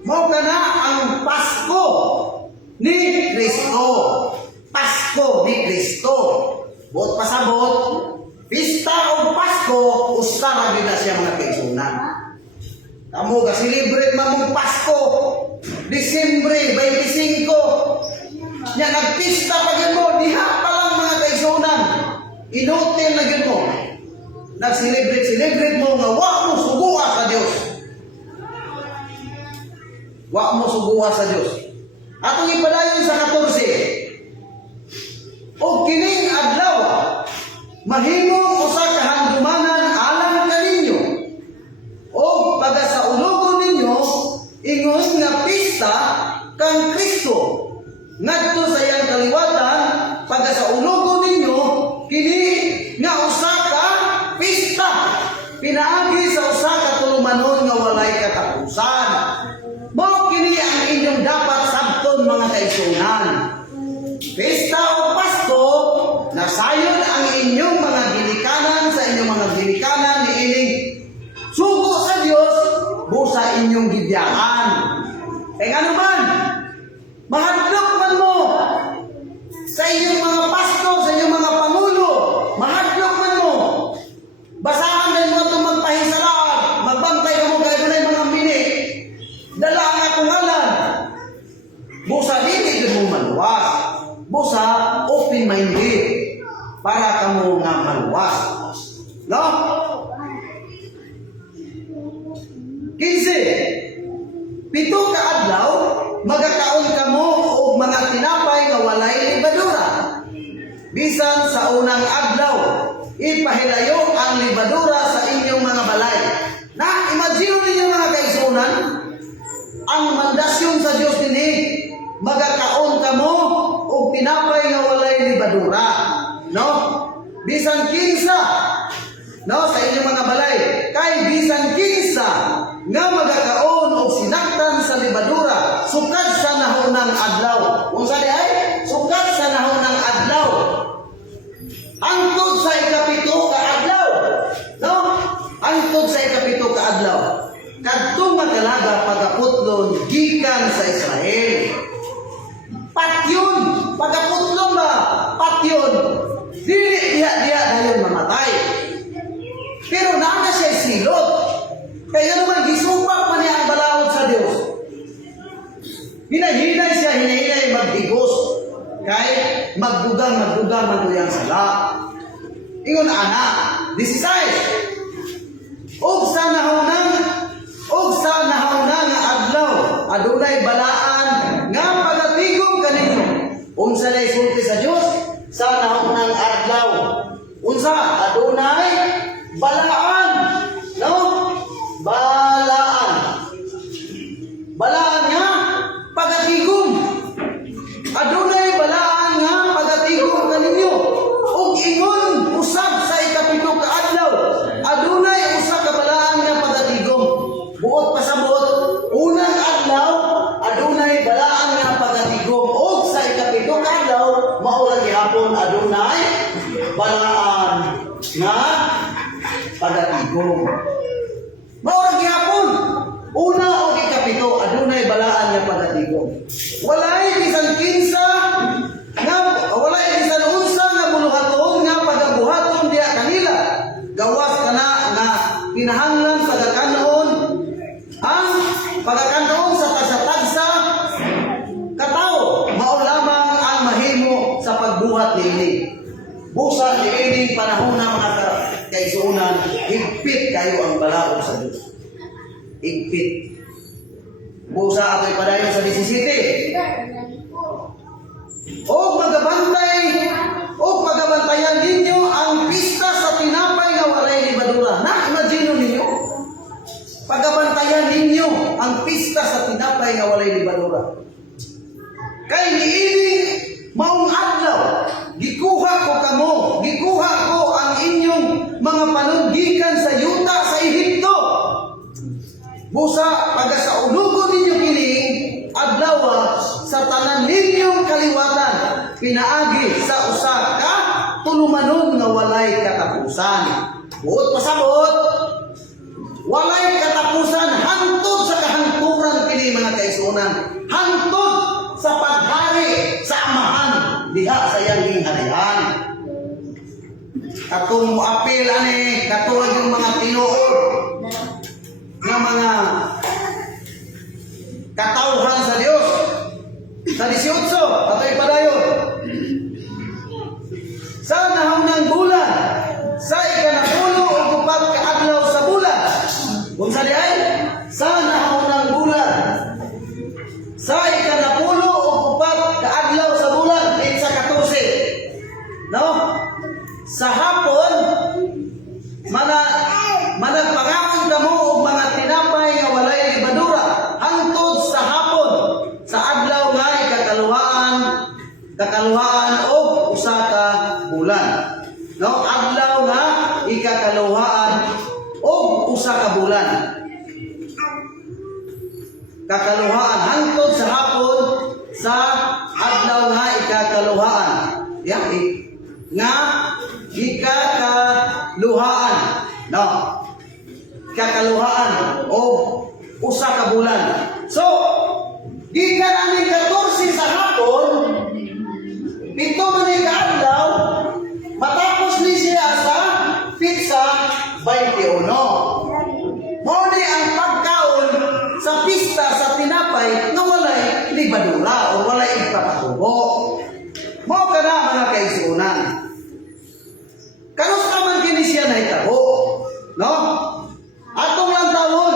Mao kana ang Pasko ni Kristo. Pasko ni Kristo. Bot pasabot, pista o Pasko, usara din na siya mga kaigsunan. Kamu ka celebrate mamong Pasko, Disyembre 25. Nya nagpista pa gyud mo, diha pa lang mga kaigsunan. Inutil na gyud mo. Nag-celebrate mo nga wa mo suguha sa Dios. Wa mo suguha sa Dios. Atong ipadayon sa 14. O kining adlaw mahimong usa ka handumanan alang kaninyo, o pagasaulugon ninyo ingon nga pista kang Kristo ngadto sa iyang kaliwatan. Pagasaulugon ninyo kini nga usa ka pista pinaagi sa usa ka tulumanon nga walay katapusan. Mao kini ang inyong dapat sabton mga kaigsunan. Pista o Pasko, nasayon ang inyong mga ginikanan sa inyong mga ginikanan ni ining sugo sa Dios busa inyong gibiyaan. Kaya ano man, mahadlok man mo sa inyong mga pasto, sa inyong mga pangulo, mahadlok man mo. Basahan din mo itong magpahisalaan, magbantay ka mo kayo na mga mini. Dala ang akong alam. Busa dili din mo maluwas. Busa open-minded para kamo nga maluwas. No? 15. Pito ka adlaw, magakaon kamo og mga tinapay nga walay libadura. Bisan sa unang adlaw, ipahilayo ang libadura sa inyong mga balay. Na, imagine ninyo mga kaigsunan, ang mandasyon sa Dios dinhi, magakaon kamo og tinapay nga walay libadura, no? Bisan kinsa, no, sa inyong mga balay, kay bisan kinsa nga magakaon og sinaktan sa libadura sukad sa nahunang adlaw. Unsa di ay? Sukad sa nahunang adlaw. Angkod sa ikapito ka adlaw, no? Angkod sa ikapito ka adlaw. Kadtong magalaga pagaputlon gikan sa Israel. Patyon, pagaputlon ba? Patyon. Dili diha dayon mamatay. Pero naana siya silot. Kaya naman gisupak man niya ang balaod sa Dios. Hinahinay siya, hinahinay magdigos. Kay magdugang man uyang sala. Ingon ana, 16. Og sa nahunang adlaw, adunay balaan nga pagatigom kaninyo. Unsa na isulti sa Dios sa nahunang adlaw? Unsa adunay balaan, no? Balaan nga pagatigom. Adunay balaan nga pagatigom kaninyo. Og ingon usab sa ikapito ka adlaw, adunay usa ka balaan nga pagatigom. Buot pasabot, unang adlaw adunay balaan nga pagtigom. Maurag gyapon. Una o ikapito, adunay balaan nga pagatigom. Walay bisan kinsa nga walay bisan unsa nga buluhaton nga pagabuhaton diha kanila. Gawas kana nga kinahanglan sa pagkanon ang pagkanon sa tagsa-tagsa katao. Mao lamang ang mahimo sa pagbuhat niini. Busa niining panahon na mga kaisunan, higpit kayo ang balaod sa Dios. Higpit. Busa ato'y padayon sa 17. O magabantayan ninyo ang pista sa tinapay nga walay libadura. Na-imagine ninyo? Pagabantayan ninyo ang pista sa tinapay nga walay libadura. Kay niining maong adlaw, gikuha ko ang inyong mga panunggikan sa yuta sa Ehipto. Busa pagasaulugon ninyo kining adlaw sa tanan ninyong kaliwatan, pinaagi sa usa ka tulumanon nga walay katapusan. Buot pasabot, walay katapusan hangtod sa kahangturan kini mga kaisunan, hangtod sa paghari sa amahan diha sa iyang harihan. Katong muapil ani katulad yung mga tinuod nga mga katawhan sa Dios. Sa 18, patay padayon. Sa nahaunang bulan, sa ikanapulo o upat ka adlaw sa bulan. Unsa di ay? Sa nahaunang bulan, sa ikanapulo o upat ka adlaw sa bulan, sa 14. No? Sa hapon, managpangamon kamo og mga tinapay nga walay libadura hangtod sa hapon sa adlaw nga ikakaluhaan og usa ka bulan. No, adlaw nga ikakaluhaan og usa ka bulan. Kakaluhaan hangtod sa hapon sa adlaw nga ikakaluhaan. Ya, nga ikakaluhaan. No. Kakaluhaan o usa ka bulan. So, gikan ani 14 sa hapon, pito man ni adlaw, matapos ni siya sa pizza 21. Mao ni ang pagkaon sa pista sa tinapay nga walay libadura o walay ipapatubo. Mao kana mga kaisunan. Kanos naman kini siya nahitabo, no? Atong lang taon,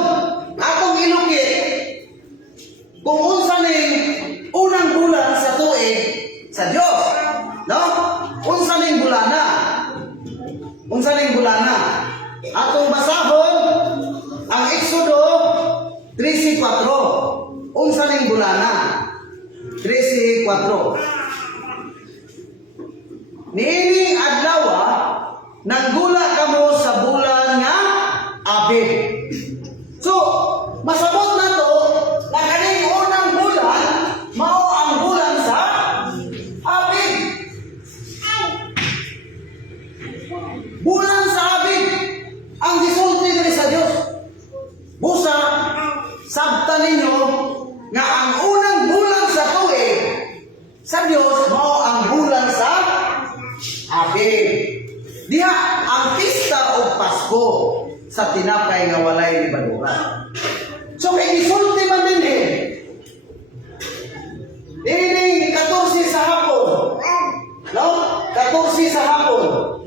atong ilukit, kung unsa ning unang bulan sa tuig sa Dios, no? Unsa ning bulana? Unsa ning bulana? Atong basahon ang Exodo 13:4. Unsa ning bulana? 13:4. Niining adlaw nanggula kamo sa bulan nga Abib. So, masabot na to na kaning unang bulan mao ang bulan sa Abib. Bulan sa Abib ang gisulti diri sa Dios. Busa sabta ninyo nga ang unang bulan sa tuig sa Dios mao ang bulan sa Abib. Diha ang pista o Pasko sa tinapay nga walay libadura. So kay gisulti man din Ining 14 sa hapon. No? 14 sa hapon.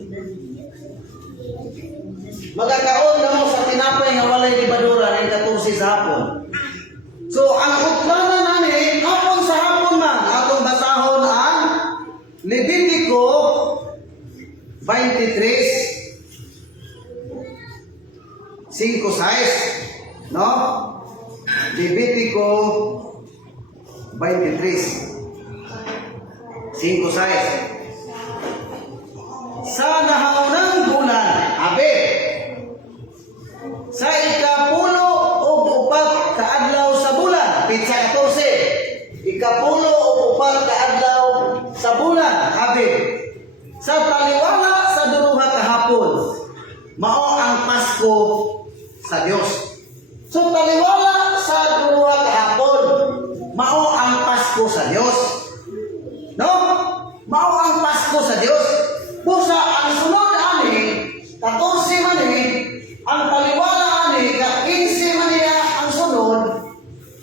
Magkakaon na mo sa tinapay nga walay libadura ng 14 sa hapon. So ang utlanan nani hapon sa hapon man atong basahon ang Levitico 23:5-6, no? Levitico 23:5-6. Sa nahaunang bulan, Abib, sa ikapulo o upat ka adlaw sa bulan, pitsa 14. Ikapulo o upat ka adlaw sa bulan, Abib. Sa taliwala sa duruha ka hapon, mao ang Pasko sa Dios. So taliwala sa duha kahapon, mao ang Pasko sa Dios. No? Mao ang Pasko sa Dios. Busa ang sunod ani 14 man ang taliwala ani ka 15 man ang sunod.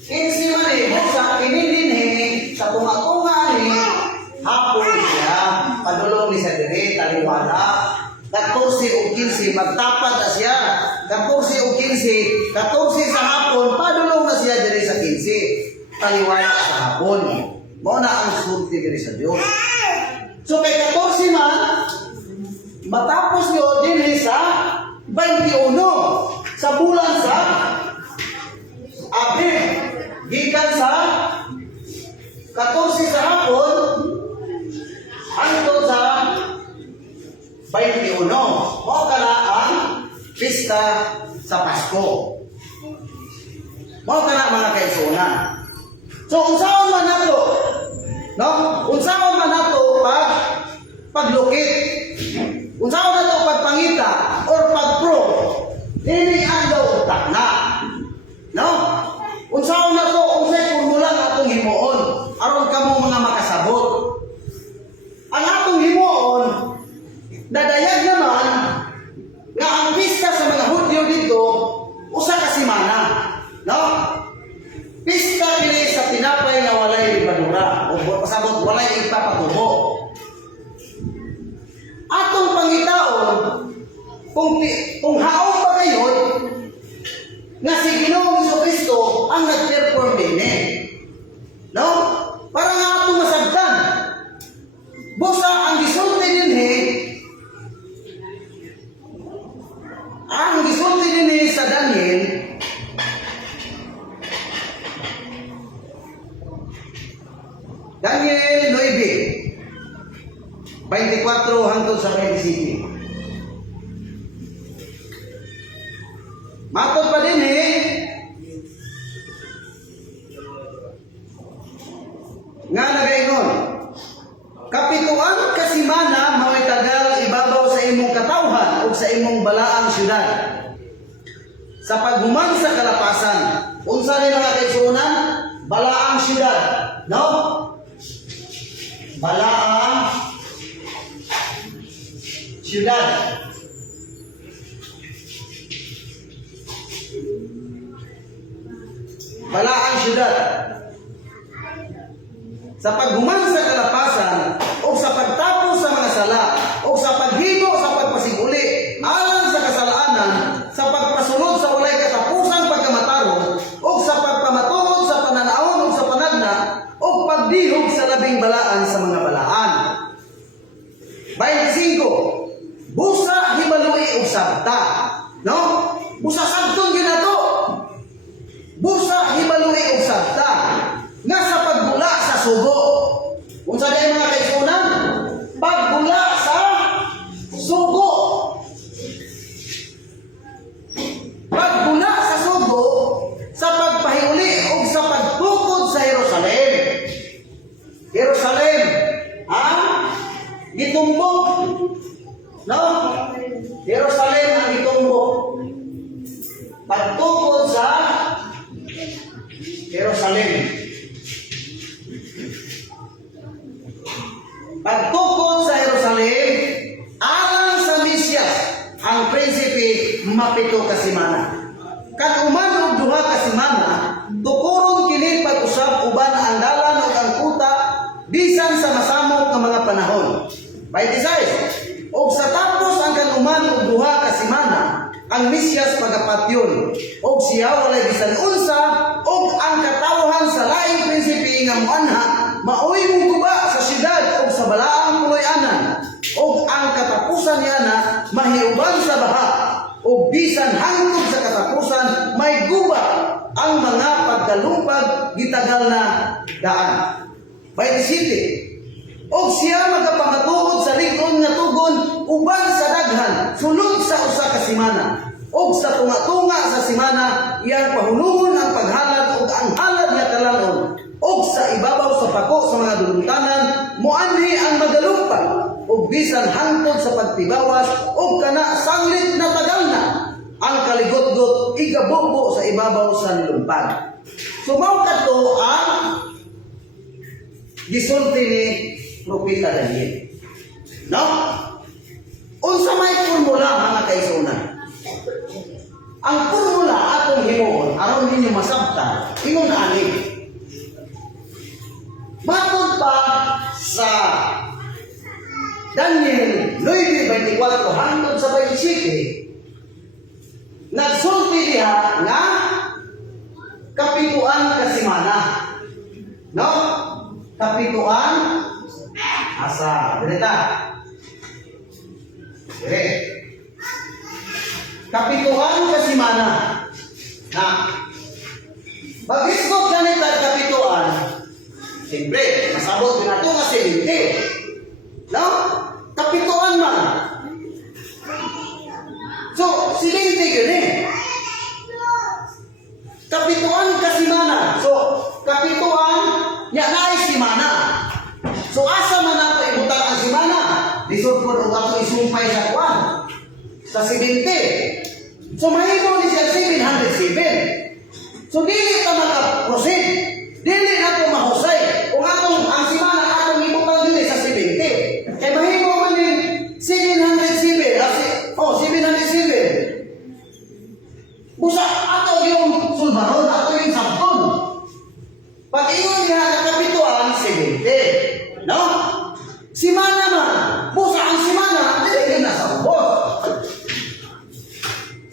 15 man busa kinindin sa tunga-tunga ni hapon siya padulong ni sa diri taliwala. 14 o 15 magtapat na siya. 14 o 15, 14 sa hapon padulong na siya diri sa 15. Taliwala sa hapon. Mao na ang sulti diri sa Dios. So kay 14 man matapos yo dinhi sa 21 sa bulan sa Abril. Gikan sa 14 sa hapon hangtod sa 21. Mao kana ang pista sa Pasko. Mao kana mga kaigsuonan. So unsaon man nato? No? Unsaon man nato paglukit? Unsaon nato pagpangita or pagprove? Dili ang daw utak na. No? Unsaon nato unsay formula nga atong himuon aron kamo mga makasabot? Ang atong himuon dadayag naman nga ang pista sa mga Hudyo dito usa ka semana. No? Pista kini sa tinapay nga walay libadura o pasabot walay ipapatubo. Atong pangitaon kung haon pa kayon nga si Ginoong Jesucristo ang nag-perform dinhi. No? Para nga atong masabtan. Busa ang gisulti dinhi sa Daniel Daniel 9 24 hangtod sa 27. Matod pa din nga nagaingon kapituan kasimana mao'y tagal ibabaw sa imong katawhan o sa imong balaang syudad sa paghuman sa kalapasan. Unsa ni mga kaigsuonan? Balaang syudad, no? Balaang syudad. Balaang syudad. Sa paghuman sa kalapasan o sa pagtapos sa mga sala o sa paghigo sa pagpasiguli alang sa kasalaanan, sa pagpasunod sa walay katapusang pagkamatarong o sa pagpamatuod sa pananaon o sa panagna o pagdihog sa labing balaan sa mga balaan. 25. Busa hibalui o sabta. No? Busa sabton ginato. Busa hibalui o sabta. Nga sa pagbula sa sugo. Unsa day mga kaigsuonan? Pagbula sa sugo. Pagbula sa sugo sa pagpahiuli o sa pagtukod sa Jerusalem. Jerusalem, gitumbok. No? Jerusalem ang gitumbok. Pagtukod sa Jerusalem. Pagtukod sa Jerusalem alang sa Mesyas ang prinsipe mapito ka semana. Kag uman og duha ka semana tukuron kini pag-usab uban ang dalan ug ang kuta bisan sa masamok nga mga panahon. 26. Og sa tapos ang kanuman og duha ka semana ang Mesyas pagapatyon og siya walay bisan unsa og ang katawhan sa laing prinsipe nga moanha maoy muguba sa syudad og sa balaang puloy-anan og ang katapusan niya na mahiuban sa baha o bisan hangtod sa katapusan may guba ang mga pagdalumpag gitagal na daan. 27. Og siya magapangatuod sa lig-on nga tugon uban sa daghan sulod sa usa ka semana og sa tunga-tunga sa semana iyang pahulungon ang paghalad og ang halad nga kalalon og sa ibabaw sa pako sa mga duluntanan moanhi ang magalumpag og ug bisan hangtod sa pagtibawas ug kana sanglit na tagal na ang kaligot-got igabubo sa ibabaw sa nilumpag. So mao kadto ang gisulti ni Propeta Daniel. No? Unsa may formula mga kaigsunan? Ang formula atong himuon aron ninyo masabtan ingon ani. Matod pa sa Daniel 9:24 hangtod sa 27, nagsulti diha nga kapituan kasimana. No? Kapituan asa direta. Dire. Kapituan kasimana. Na. Bagisgot ganit ang kapituan. Siyempre, masabot din nato nga 70. No? Kapituan man. So, 70 gani. Kapituan kasimana. So, kapituan ya naay simana. So, asa man ang paibutan ang simana? Lisod po ang ato isumpay sa kwan. Sa 70. So, mahimo ni siya 707. So, dili ka maka-proceed. Dili na ito mahusay. Kung atong ang simana atong ibutan dili sa 70. Kaya mahimo man din 707. 707. Busa ato yung sulbaron, ato yung sabton. Pag ingon niya nakapituan, 70. No? Simana man. Busa ang simana, dili na sa ubos.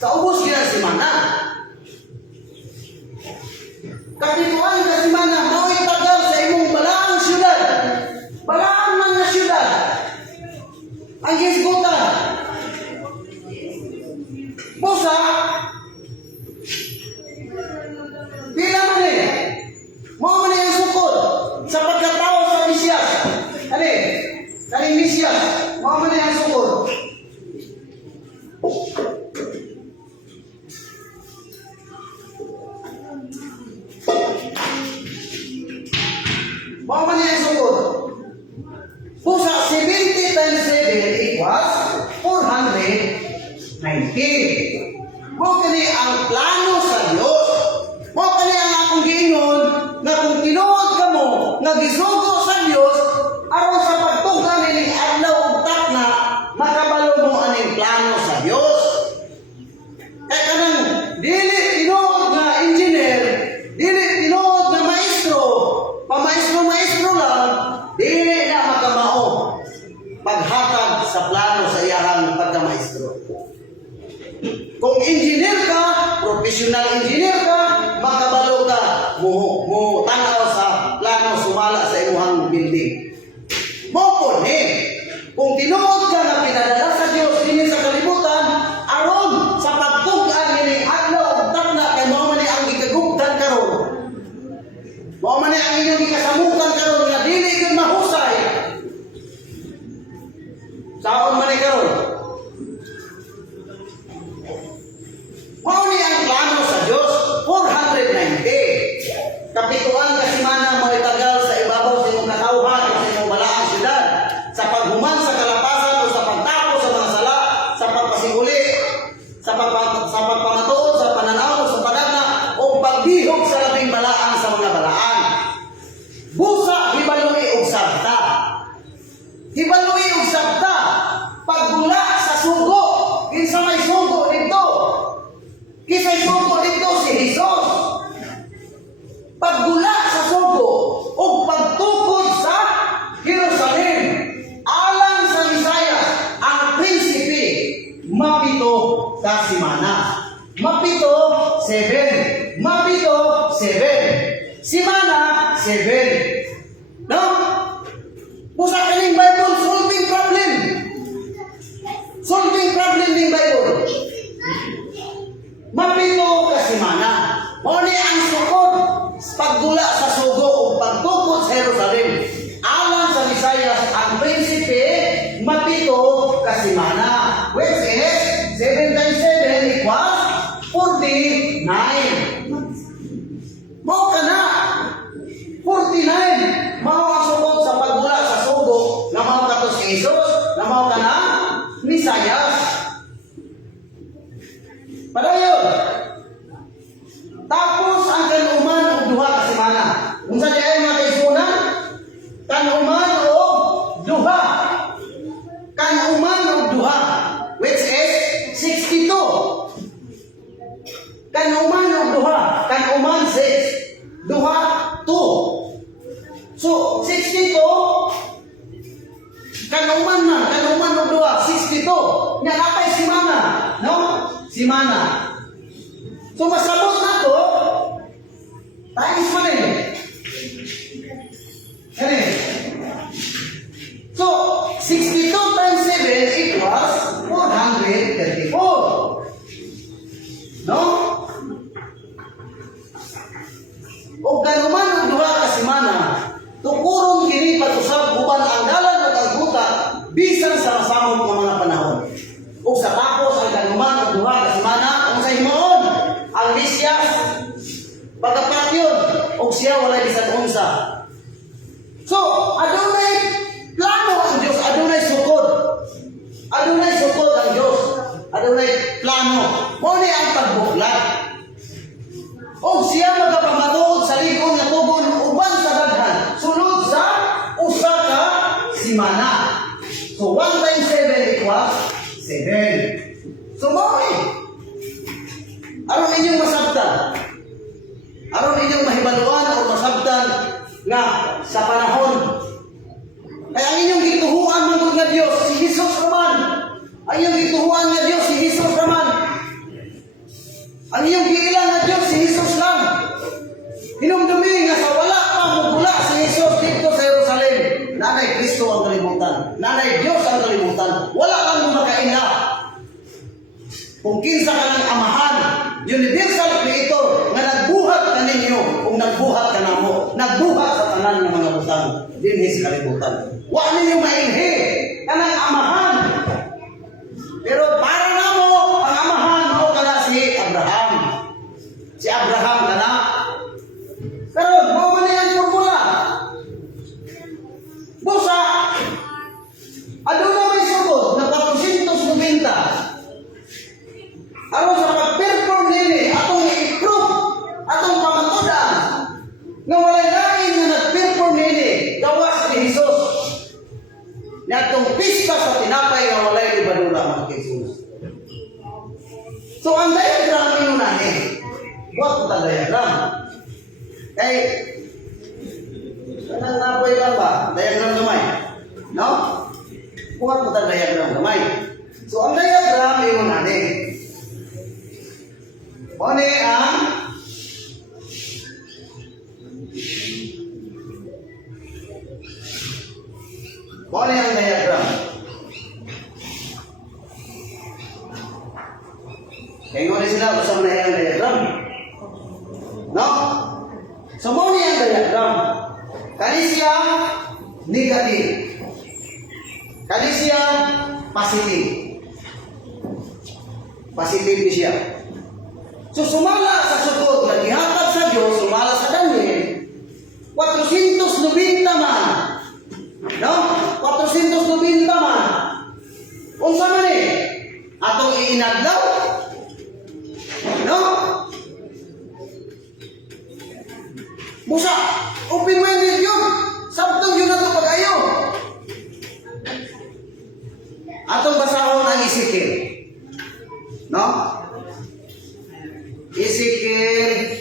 Sa ubos gina simana. Kapituan kasimana, mao'y tagal sa imong balaang syudad. Balaan man na syudad. Ang gisgutan. Busa, pila man eh. Mao man yung sukod sa pagkatao sa Misyas. Kani Misyas, mao man yung sukod. Mao man yung sukod. Pusa 70 times 7 equals 490. Mao kani ang plano sa Dios. Mao kani ang akong giingon nga kung tinuod ka mo nga gisugo sa Dios aron sa pagtuga ni adlaw ug takna makabalo mo aning plano sa Dios. Kaya kanang dili tinuod nga engineer, dili tinuod nga maestro, pamaestro lang, dili na makamao paghatag sa plano sa iyahang pagkamaestro. Kung engineer ka, professional engineer ka, makabalo ka, mo tanaw sa plano sumala sa imuhang building. Mo po ni, kung tinuod ka na pinadala sa Dios dinhi sa kalibutan, aron sa pagtugan ni adlaw ug takna kay mao man ang gikagugtan karon. Mao man ang inyong gikasamukan karon nga dili gyud mahusay. Saon man karon? Mao ni ang plano sa Dios 490. Kapituan kasimana mo itagal sa ibabaw sa imong katawhan o sa imong balaang syudad sa paghuman sa kalapasan o sa pagtapos sa mga sala, sa pagpasiguli, sa pagpamatuod, sa pananaw o sa pagagna o pagbihog sa labing balaan sa mga balaan. Busa hibalui og sabta. Hibalui og sabta. Pagbula sa sugo, kinsa may sugo dito. Kisay sugo dito si Jesus. Pagbula sa sugo o pagtukod sa Jerusalem alang sa Visayas ang prinsipe mapito ka simana. Mapito 7. Mapito 7. Simana 7. No? Pusa kaning Bible solving problem. Solving problem ning Bible. Mapito ka simana. Mao ni ang sukod paggula sa sugo o pagtukod sa Jerusalem alang sa Visayas ang prinsipe mapito ka simana, which is 7 times 7 equals 49. Mao kana 49. Mao ang sukod sa paggula sa sugo nga mao kato si Jesus na mao ka na Misayas. Padayon. Tapos ang kanuman og duha ka semana. Unsa di ay mga kaisunan? Kanuman og duha. Kanuman og duha, which is 62. Kanuman og duha, kanuman 6, duha 2. So 62 kanuman og duha 62. Nya napay semana, no? Semana. So masabot na to times mo rin. Kani. So 62 times 7 equals 434. No? O kanuman og duha ka semana, tukuron kini pag-usab uban ang dalan ug ang buta bisan sa masamot nga mga panahon. Ug sa tapos ang kanuman og duha ka semana, unsa himuon? Ang Lisyas pagkapatyon ug siya walay bisan unsa. So, adunay plano ang Dios, adunay sukod. Adunay sukod ang Dios. Adunay plano. Mo ni ang pagbuklat. O siya magapamatuod sa ligon nga tugon uban sa daghan sulod sa usa ka semana. So 1 times 7 equals 7. So mao aron inyong masabtan, aron inyong mahibaluan o masabtan nga sa panahon ay ang inyong gituhuan man nga Dios si Jesus raman. Ang inyong gituhuan nga Dios si Jesus raman. Ang iyong giilang na Diyos, si Jesus lang. Hinumdumi nga sa wala pa mugula si Jesus dito sa Jerusalem. Nanay Kristo ang kalibutan. Nanay Diyos ang kalibutan. Wala kang makaila. Kung kinsa ka ng amahan, universal creator, nga nagbuhat ka ninyo, kung nagbuhat ka na mo, nagbuhat sa tanan ng mga butang, din sa kalibutan. Wala ninyo mainhi ka ng amahan. Pero para na mo, ang amahan mo ka na si Abraham. Si Abraham ka na. Pero, mo man yung formula. Busa, aduna may sugod na 490. Aron sa pag-perform nini, atong i-prove, atong pamatudan, nga walay lain na nag-perform nini, gawas ni Jesus. Na itong pista sa tinapay nga walay ibadula mga Jesus. So, ang diagram nyo na buat ko ang diagram. Kay, kanang napoy lang ba? Diagram gamay. No? Buat ko ang diagram gamay. So, ang diagram nyo na o ni ang diagram. Kaya nga sila basta mo na yung diagram. No? So, mo niya ang diagram. Kani siya negative. Kani siya positive. Positive siya. So, sumala sa sukod na gihatag sa Diyos, sumala sa Daniel, 490 man. No? 490 man. Unsa man atong iinadlaw? No? Musa, open-minded yun. Sabtong yun na ito pag-ayo. Atong basahon ang Ezekiel. No? Ezekiel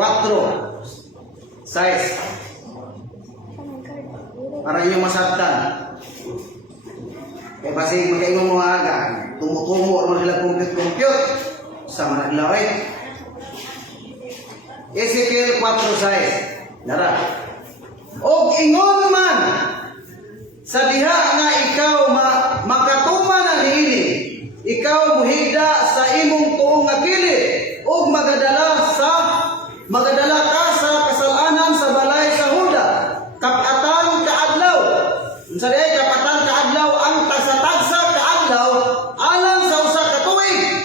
4:6 para inyong masabtan. Kaya kasi magkaingon mo aga, tumutumo naman sila compute sa managlaway. Ezekiel 4:6 Nara. Og ingon man sa diha nga ikaw makatuman na niini, ikaw muhigda sa imong tuong nga kilid ug magadala ka sa kasalanan sa balay sa Huda. Kapatan kaadlaw. Unsa di kapatan kaadlaw ang tagsa-tagsa kaadlaw alang sa usa ka tuig.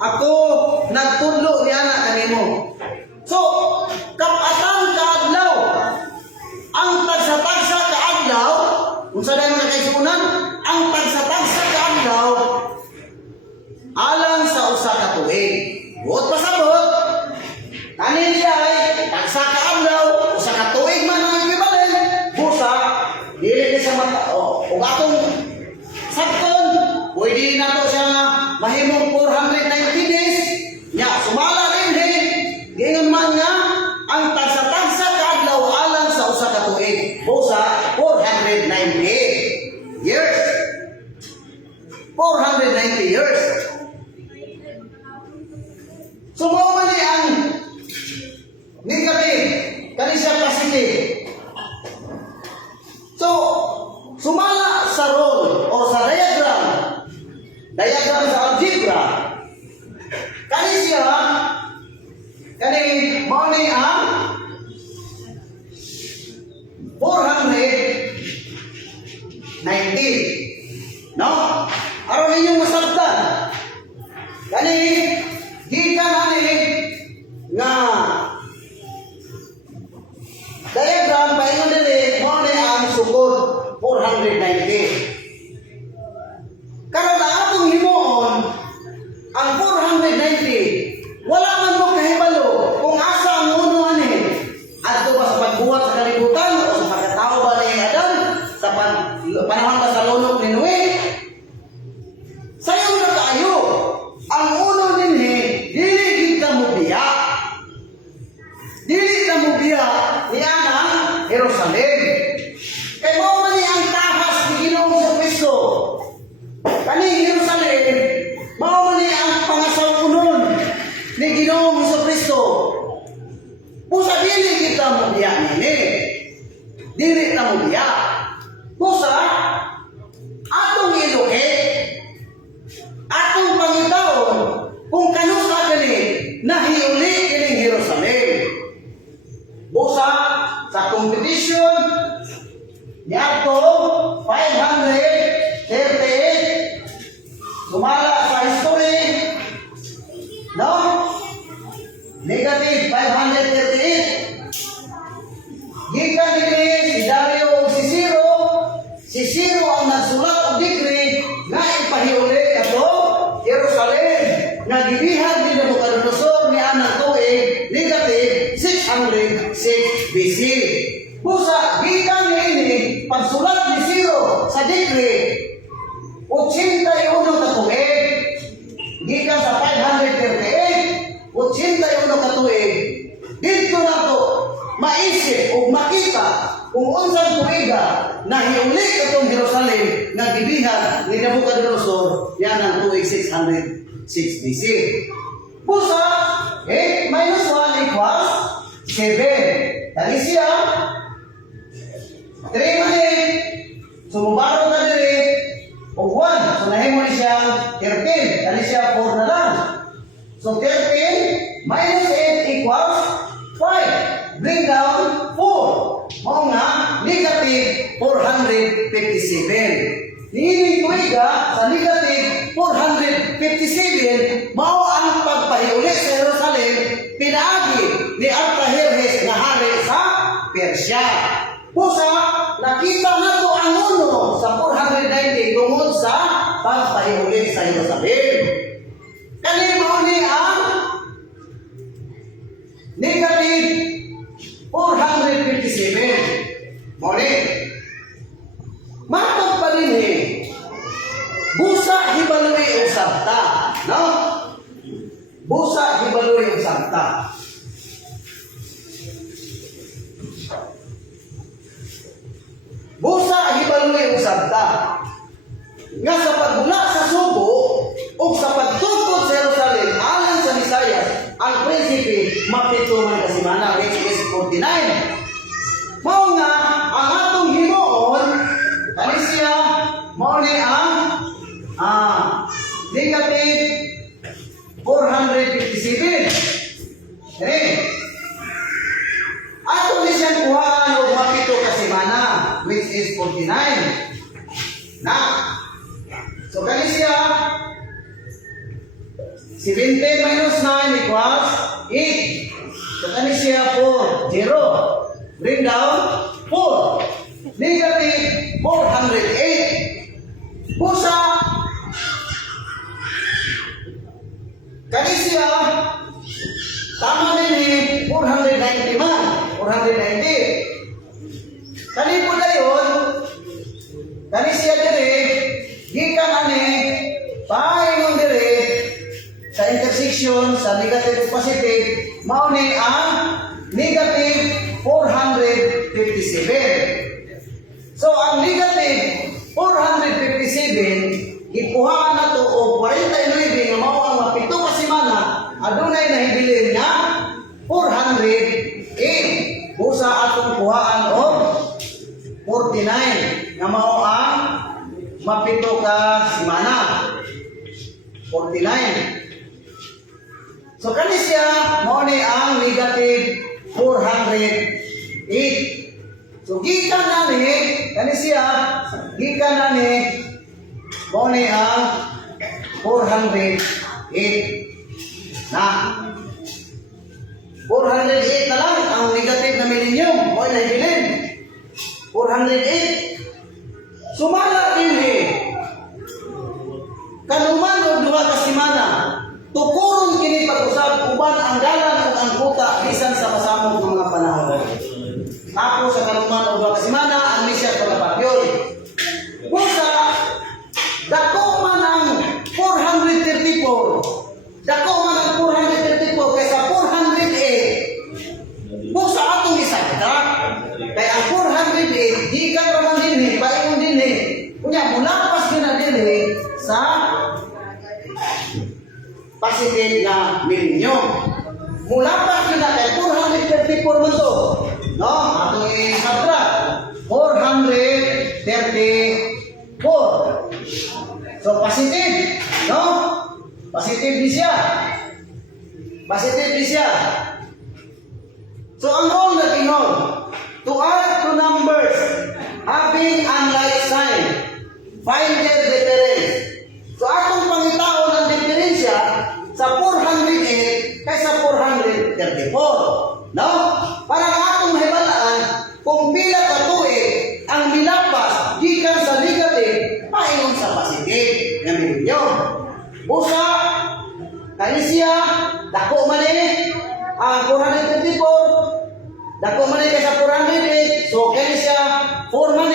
Ako nagtudlo ni ana kanimo. So, kapatan kaadlaw diya ay tagsa ka adlaw, usa ka tuig man ang equivalent, busa, dili ni sa mata, o atong sakton, pwede na to siya nga mahimong 490 days, nya, sumala rin gingon man nga, ang tagsa-tagsa ka adlaw alang sa usa ka tuig, busa, 490 years. 490 years. So, mo man ang negative, kani siya positive. So, sumala sa rule o sa diagram sa algebra, kani siya, kani mo ni ang 490. No? Aron ninyong masabtan. Kani, gikan ani nga diagram paingon dili mo ni ang sugod 490. Karon na atong himuon ang 490 wala man mo kahibalo kung asa ang uno ani. Adto ba sa pagbuhat sa kalibutan o sa pagkatao ba ni Adan sa panahon ba sa lunok ni Noe? Sayo na tayo. Ang uno dinhi, dili kita mo biya. Dili kita mo biya ni anang Jerusalem. Kay mo man ni ang tahas ni Ginoong sa Kristo. Kani Jerusalem, mao man ni ang pangasawunon ni Ginoong sa Kristo. Pusa dili kita mo biya nini. Dili ta mo biya. Pusa atong iluhe. Atong pangitaon kung kanusa kani nahiuli kining Jerusalem. Busa sa competition ni ato 538 sumala sa history, no? Negative 538. Gikan dinhi si Dario o si Ciro. Si Ciro ang nagsulat og decree nga ipahiuli ato Jerusalem nga gibihag ni Nabucodonosor ni anang tuig negative 606 BC. Busa gikan niini pagsulat ni Ciro sa decree 81 ka tuig gikan sa 538 81 ka tuig dito na to maisip o makita kung unsang tuiga nahiuli katong Jerusalem nga gibihag ni Nabucodonosor yan ang tuig 606 BC. Busa 8 minus 1 equals 7. Dali siya 3 man sumubaro na diri o 1. So nahimo ni siya 13. Dali siya 4 na lang. So 13 minus 8 equals 5. Bring down 4. Mao nga negative 457. Niining tuiga sa negative 457 mao ang pagpahiuli sa Jerusalem pinaagi ni Artajerjes nga hari sa Persia. Pusa nakita nato ang uno sa 490 tungod sa pagpahiuli sa Jerusalem. Kani mao ni ang negative 457. Muli. Matag pa rin busa hibalui ang sabta. No? Busa hibalui ang sabta. Busa hibalui ang sabta. Nga sa pagbula sa Subo o sa pagtugtog sa Jerusalem alang sa Visayas, ang prinsipe mapito man kasimana, which is 49. Mao nga ang atong himuon kani siya mao ni ang negative 457. Ato ni siyang kuhaan o mapito kasimana, which is 49. Na. So kani siya 70 minus 9 equals 8. So kani siya 4, 0. Bring down 4. Negative 408. Pusa kani siya tama din 490 man. 490. Kani po dayon, kani siya dire, gikan ani, paingon dire, sa intersection, sa negative positive, mao ni ang negative 457. So, ang negative 457, ipuhaan na to o 49 nga mao ang mapito ka semana, adunay nahibilin nga 408. Busa atong kuhaan o 49 nga mao ang mapito ka semana. 49. So kani siya mao ni ang negative 408. So gikan na ni kani siya gikan na ni mao ni ang 408 na 408 na lang ang negative na millennium mao na hibilin 408. Sumala din kanuman og duha ka semana tukuron kini pag-usab uban ang dalan ug ang kuta bisan sa masamong nga mga panahon. Tapos sa kanuman og duha ka semana ang misya pagapagyon. Busa dako man ang 434. Dako man ang 434 kaysa 408. Busa atong isagda kay ang 408 gikan ra man dinhi paingon dinhi. Unya mulapas gina dinhi sa positive na millennium. Mula pa yun natin, 434 man to. No? Atong isabra. 434. So, positive. No? Positive din siya. Positive din siya. So, ang role na tingnon, to add two numbers having unlike sign, find their difference. So, atong pangitaon ng diferensya sa 408 kaysa 434. No? Para atong hibalaan kung pila ka tuig ang milapas gikan sa negative paingon sa positive nga millennium. Busa kani siya dako man ang 434 dako man kaysa 408. So kani siya 4 man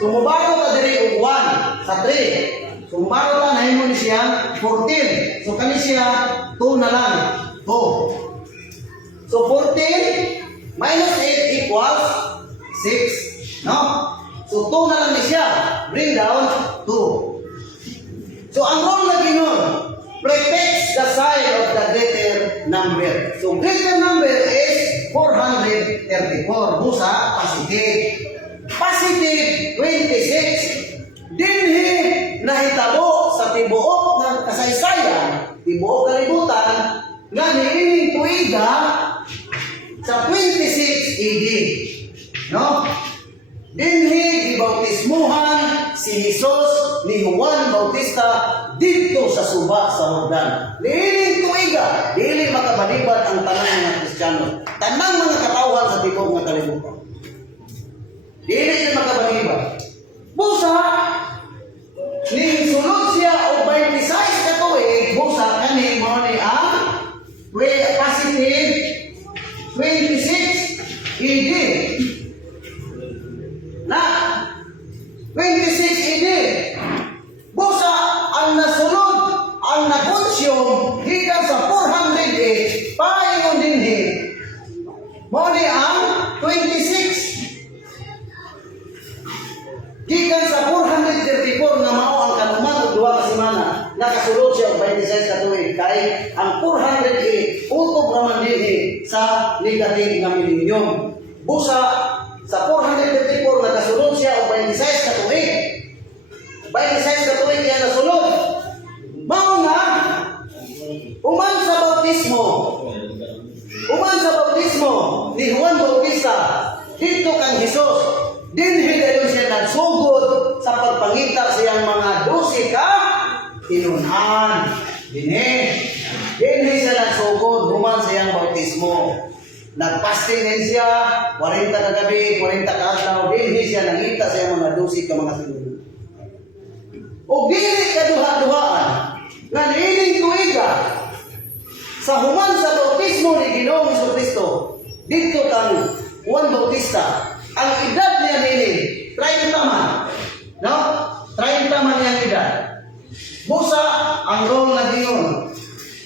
sumubago ka diri og 1 sa 3. So, maro lang nahimo ni siya 14. So, kani siya 2 na lang. 2. So, 14 minus 8 equals 6. No? So, 2 na lang ni siya. Bring down 2. So, ang rule na ginon, prefix the sign of the greater number. So, greater number is 434. Busa, positive. Positive 26. Dinhi nahitabo sa tibuok ng kasaysayan, tibuok kalibutan, nga niining tuiga sa 26 AD. No? Dinhi gibautismuhan si Jesus ni Juan Bautista dito sa suba sa Jordan. Niining tuiga, dili makabalibad ang tanang mga Kristiyano. Tanang mga katawhan sa tibuok nga kalibutan. Dili makabalibad. Busa ning sulod siya og 26 ka tuig, busa kani mo ni ang positive 26 AD. Na 26 AD. Busa ang nasunod, ang nakonsyum gikan sa 408 paingon dinhi. Mo ni ang 26 gikan sa 434 nga mao ang kanuman og duha ka semana nakasulod siya og 26 ka tuig kay ang 408 utob naman dinhi sa negative nga millennium. Busa sa 434 nakasulod siya og 26 ka tuig. 26 ka tuig yan nasulod. Mao nga uman sa bautismo. Uman sa bautismo ni Juan Bautista dito kang Jesus. Dinhi dayon siya nagsugod sa pagpangita siyang mga 12 ka tinunan. Dinhi siya nagsugod human siyang bautismo. Nagpasting din siya 40 ka gabi, 40 ka adlaw. Dinhi siya nangita sa mga 12 ka mga tinunan. O dili kaduha-duhaan nga niining tuiga sa human sa bautismo ni Ginoong Jesucristo dito kang Juan Bautista, ang edad niya nini, 30 man. No? 30 man niyang edad. Busa, ang role na diyon.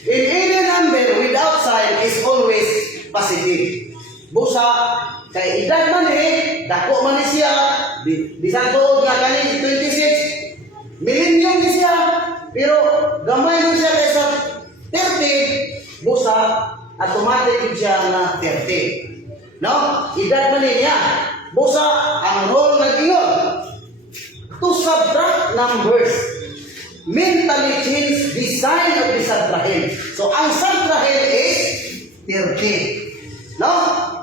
In any number without sign is always positive. Busa, kay edad man dako man ni siya, bisan tuod nga kani 26, millennium ni siya, pero gamay man siya kaysa 30, busa, automatic siya na 30. No? Edad man niya. Busa, ang role na diyon, to subtract numbers, mentally change the sign of the subtrahend. So, ang subtrahend is 30. No?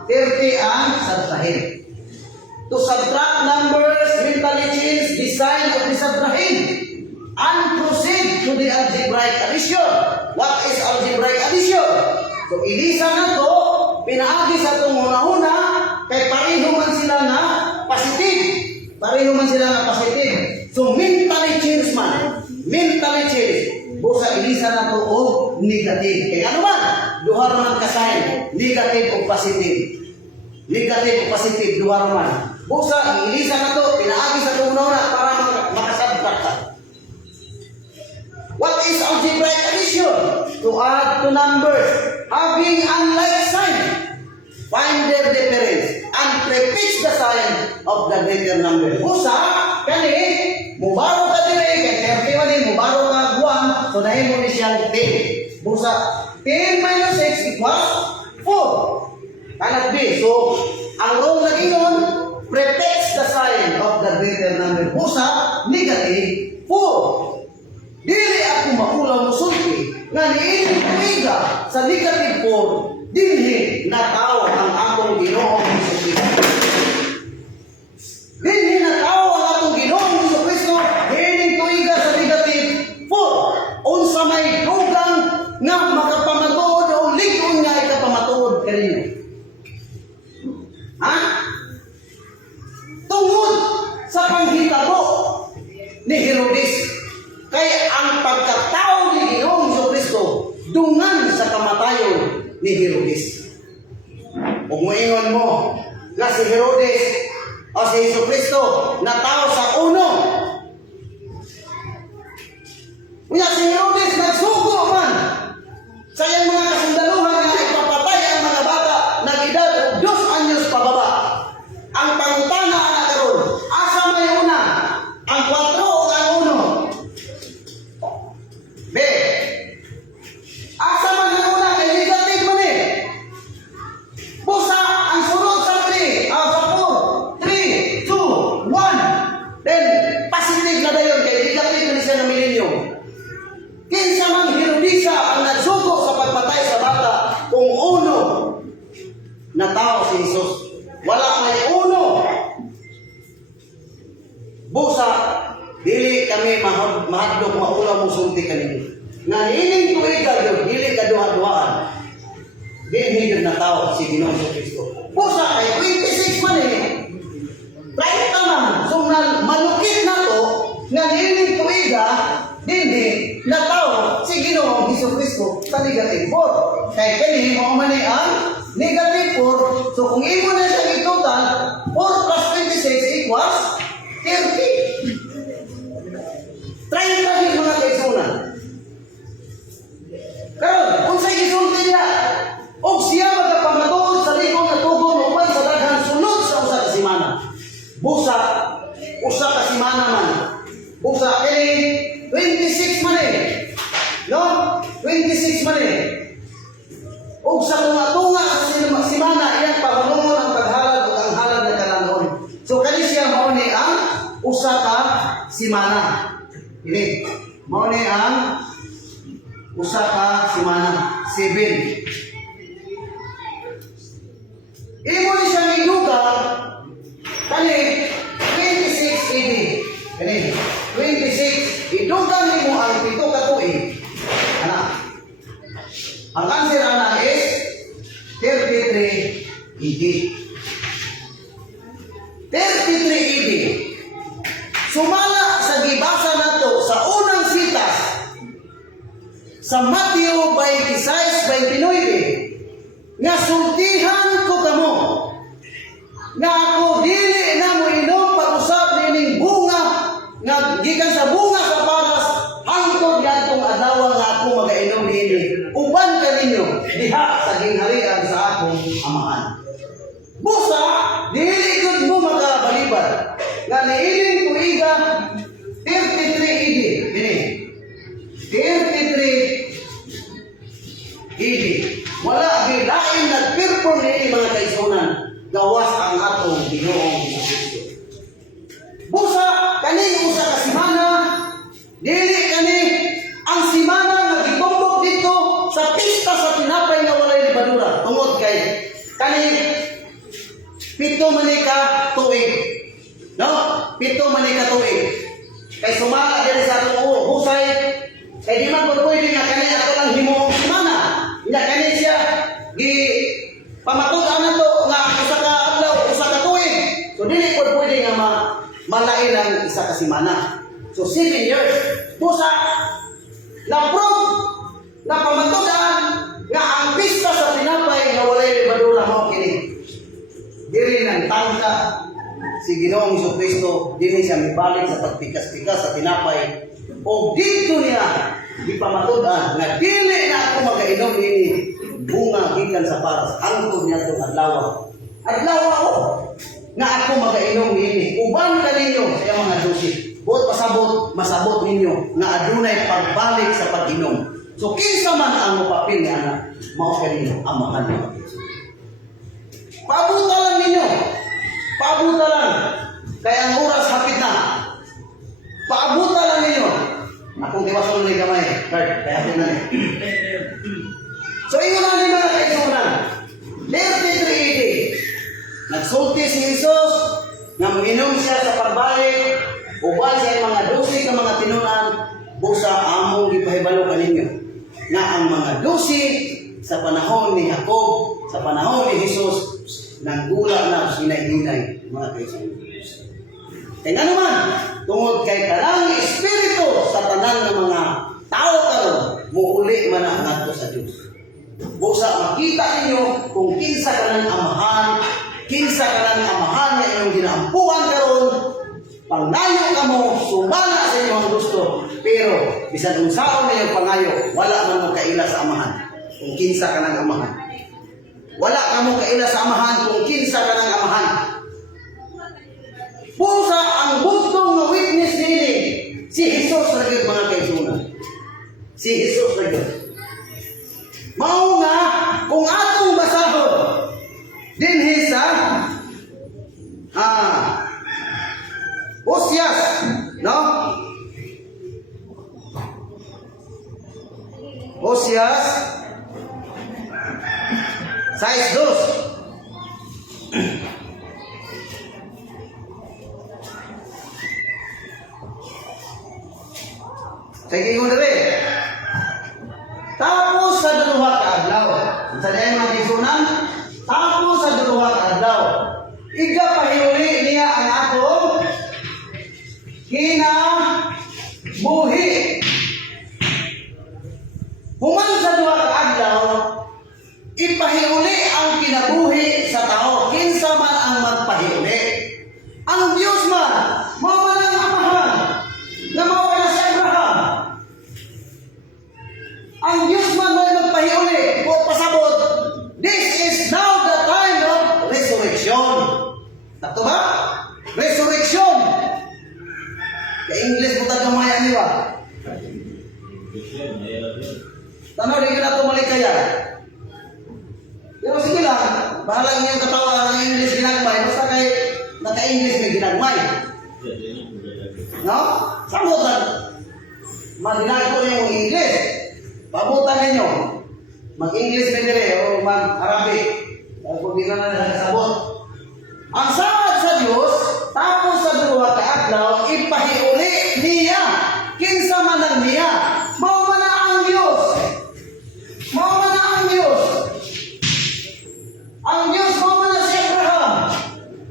30 ang subtrahend. To subtract numbers, mentally change the sign of the subtrahend and proceed to the algebraic addition. What is algebraic addition? So, ilisa na to, pinaagi sa itong una-una, kay pareho man sila na positive. Pareho man sila na positive. So, mentally change man. Mentally change. Busa ilisa na to o negative. Kaya ano man? Duha naman ka-sign. Negative o positive. Negative o positive, duha naman. Busa, ilisa na to, pinaagi sa itong una-una para makasabtak ka. What is algebraic addition? To add to numbers having unlike sign. Find their difference and prefix the sign of the greater number. Busa, kani, mubaro ka dire, kaya 30 man mubaro ka guwang, so dahil mo ni siyang 10. Busa, 10 minus 6 equals 4. Kanak B. So, ang role na iyon, prefix the sign of the greater number. Busa, negative 4. Dili ako makulang musulti nga niining tumiga sa negative 4 dinhi nataw ang akong Ginoong Jesucristo. Dinhi nataw ang akong Ginoong Jesucristo niining tumiga sa negative 4. Unsa may dugang nga makapamatuod o ligon nga ikapamatuod kaninyo. Ha? Tungod sa panghitabo ni Herodes. Kaya ang pagkatao ni Ginoong Jesucristo dungan sa kamatayon ni Herodes. Kung moingon mo na si Herodes o si Jesucristo na tao sa uno. Kaya si Herodes nagsugo man sa iyang mga kasundaluhan na ipapatay ang mga bata na edad 2 anyos pababa. Ang pangutana na karon, asa may una? Ang 4 o ang 1? B. Asa man ang una kay negative man Busa ang sunod sa 3, sa 4, 3, 2, 1. Then positive na dayon kay negative na siya ng millennium. Kinsa man Herodisa ang nagsugo sa pagpatay sa bata kung uno na tao si Jesus. Wala may uno. Busa dili kami mahadlok maulaw mo sulti kanino. Nga hiling tuiga yun, dili kaduha-duhaan. Dinhi yun na tao si Ginoong Jesucristo. Busa ay 26 man Right naman. So malukit na to, nga hiling tuiga, dinhi na tao si Ginoong Jesucristo sa negative 4. Kaya kini mo man ang negative 4. So kung imo na siya i-total, 4 plus 26 equals 30. Try na yung mga kaisunan. Karon, kung sa isulti niya, o siya magkapamatuod sa likong na tugon upay sa daghang sunod sa usa ka simana. Busa, usa ka simana man. Busa, 26 man No? 26 man O sa tunga-tunga sa simana, iyang pahulungon ang paghalad o ang halad na kalangon. So, kani siya mauni ang usa ka simana. Ini, mauni ang usa ka simana, 7. Imo ni siya ilugar, kani 26 AD. Kani 26. Idugang nimo ang 7 ka tuig. Ana. Ang answer ana is 33 AD. 33 AD. Sumala sa gibasa nato sa unang sitas sa Mateo 26:29 nga sultihan ko diha sa gingharian sa akong amahan. Busa, dili gud mo makabalibad. Nga niiling tuiga 33 idi. Ini. 33 idi. Wala gilain nagpirpon ni mga kaisunan. Gawas ang atong Ginoong Kristo. Busa kani usa ka semana, dili kani ang semana nga gitumbok dito sa pista sa tinapay nga walay libadura. Tungod kay kani pito man ka tuig. No? Pito man ka tuig. Kay sumala diri sa atong husay, kay di man pwede nga kani ato lang himuong semana. Nya kani siya gi pamatud-an nato nga usa ka adlaw, usa ka tuig. So dili pwede nga malain ang isa ka semana. So 7 years. Busa na-prove na pamatud-an nga ang pista sa tinapay nga walay libadura mao kini. Diri nang tangka si Ginoong Jesucristo, dili siya mibalik sa pagpikas-pikas sa tinapay. O dito niya ipamatud-an nga dili na ako magainom ini bunga gikan sa paras. Hangtod niya itong adlaw. Adlaw ako nga ako magainom ini. Uban kaninyo sa mga dosi. Buot pasabot, masabot ninyo nga adunay pagbalik sa pag-inom. So kinsa man ang mapapil ni anak, mao kaninyo ang mahal niyo. Paabuta lang ninyo. Paabuta lang. Kaya ang oras hapit na. Paabuta lang ninyo. Akong tiwason na gamay. Kaya hapit na niyo. So ingon na ni mga kaisunan. 33 nagsulti si Jesus nga minom siya sa pagbalik. Uban siya mga dosi ka mga tinunan. Busa among gipahibalo kaninyo na ang mga dosi sa panahon ni Jacob, sa panahon ni Jesus, nanggula na sinay-hinay mga kaisunan. Kaya nga naman, tungod kay kanang Espiritu sa tanan ng mga tao karon, muuli man ang nato sa Diyos. Busa makita ninyo kung kinsa kanang amahan, kinsa kanang amahan na inyong ginaampuan karon, pangnayo ka mo, sumala sa inyong gusto, pero bisan unsaon na yung pangayo, wala man mo kaila sa amahan kung kinsa kanang amahan. Wala ka mo kaila sa amahan kung kinsa kanang amahan. Pusa ang bugtong nga witness nini si Jesus lagi mga kaisunan. Si Jesus lagi. Mao nga kung atong basahon dinhi sa Osias, no? Osias 6:2. Sige ko dere. Tapos sa duha ka adlaw, sa diay mga kaisunan, tapos sa duha ka adlaw, iga pahiuli niya ang atong kinabuhi. Human sa duha ka adlaw, ipahiuli ang kinabuhi sa tao. Kinsa man ang magpahiuli? Ang Diyos man, mao man ang amahan, na mao ka na si Abraham. Ang Diyos man may magpahiuli o pasabot. This is now the time of resurrection. Takto ba? Resurrection. Ka-English mo tagamaya niwa. Tanaw, di ka na tumalikaya. Pero sige lang, bahala niyong katawa ng English ginagmay. Basta kay naka-English may ginagmay. No? Samutan. Maginago yung English. Pabutan ninyo. Mag-English may dire o mag-Arabic. Kung di na nakasabot. Ang sawad sa Diyos, tapos sa duha ka adlaw, ipahiuli niya. Kinsa man ang niya. Mao man na ang Diyos. Mao man na ang Diyos. Ang Diyos mao man na si Abraham.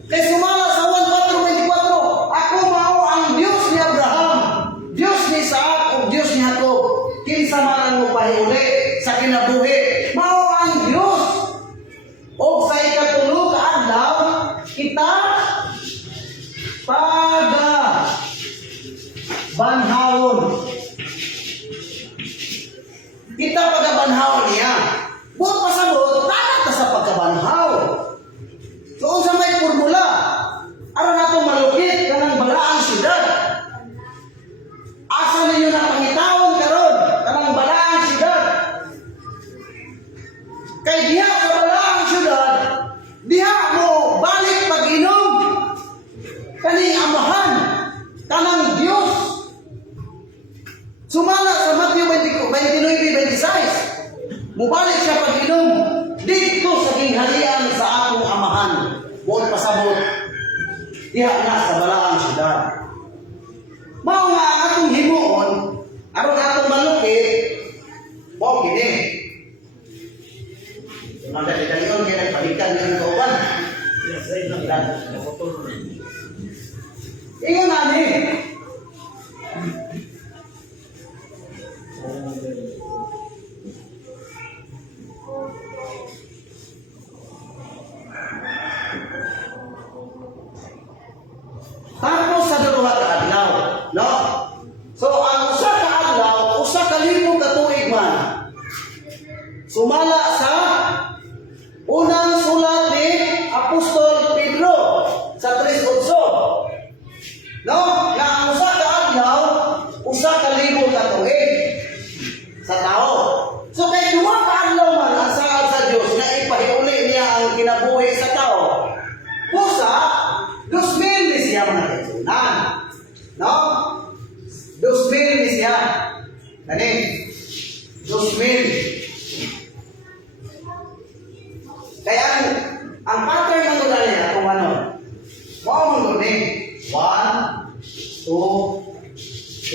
Kay sumala sa 1:4:24, ako mao ang Diyos ni Abraham, Diyos ni Isaac, o Diyos ni Jacob. Kinsa man ang mupahiuli sa kinabuhi, mao ang Diyos. O sa ikatulog ka adlaw, kita diha na sa balaang syudad. Mao nga ang atong himuon aron atong malukit mo kini. Nagdadalion kaya nagpalikan ng kauban. Ingon ani. Tapos sa duha ka adlaw, no? So ang usa ka adlaw, usa ka libo ka tuig man. Sumala sa unang sulat ni Apostol Pedro sa 3:8. No? Na ang usa ka adlaw, usa ka libo ka tuig sa tao. So kay duha ka adlaw man ang saad sa Dios nga ipahiuli niya ang kinabuhi sa tao. Pusa 2,000 ni siya mga kaisunan. No? 2,000 ni siya. Kani? 2,000. Kaya ang pattern ng lugar niya kung ano? Wow, mong guni. 1, 2,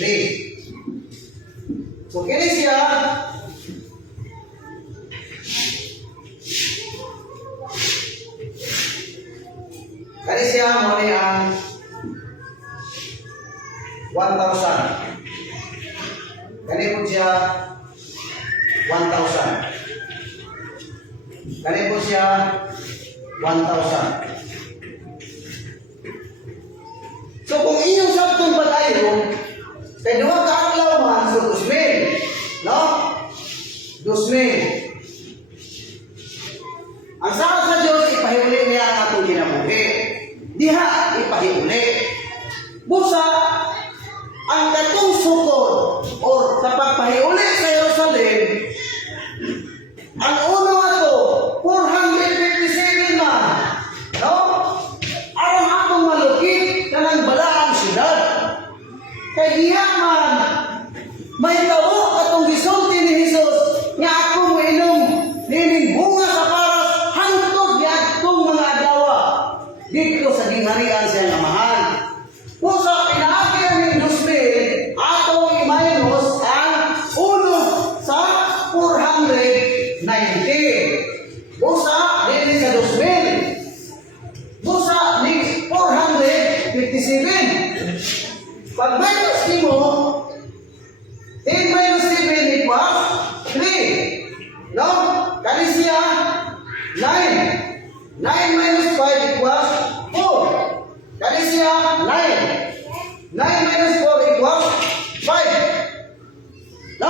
3. So, kini siya. Kani siya mo ni ang 1,000. Kani po siya 1,000. Kani po siya 1,000. So kung inyong sabtong padayon, kay duha ka adlaw man so 2,000, no? 2,000. Ang saad sa Dios ipahiuli niya ang atong kinabuhi. Diha ipahiuli. Busa ang katong sukod or sa pagpahiuli sa Jerusalem, ang uno ato 457 man, no? Aron atong malukit kanang balaang syudad. Kay diha man may tawo atong gisulti ni Jesus nga ako mo inom nining bunga sa paras hangtod niadtong mga adlaw dito sa gingharian siya nga mahal. Pusa pinaagi ang 2,000 atong i-minus ang uno sa 490. Busa dili sa 2,000. Busa ni 457. Pag minus nimo 10 minus 7 equals 3. No? Kani siya 9. 9 minus 5 equals 4. Kani siya 9. 9 minus 4 equals 5. No?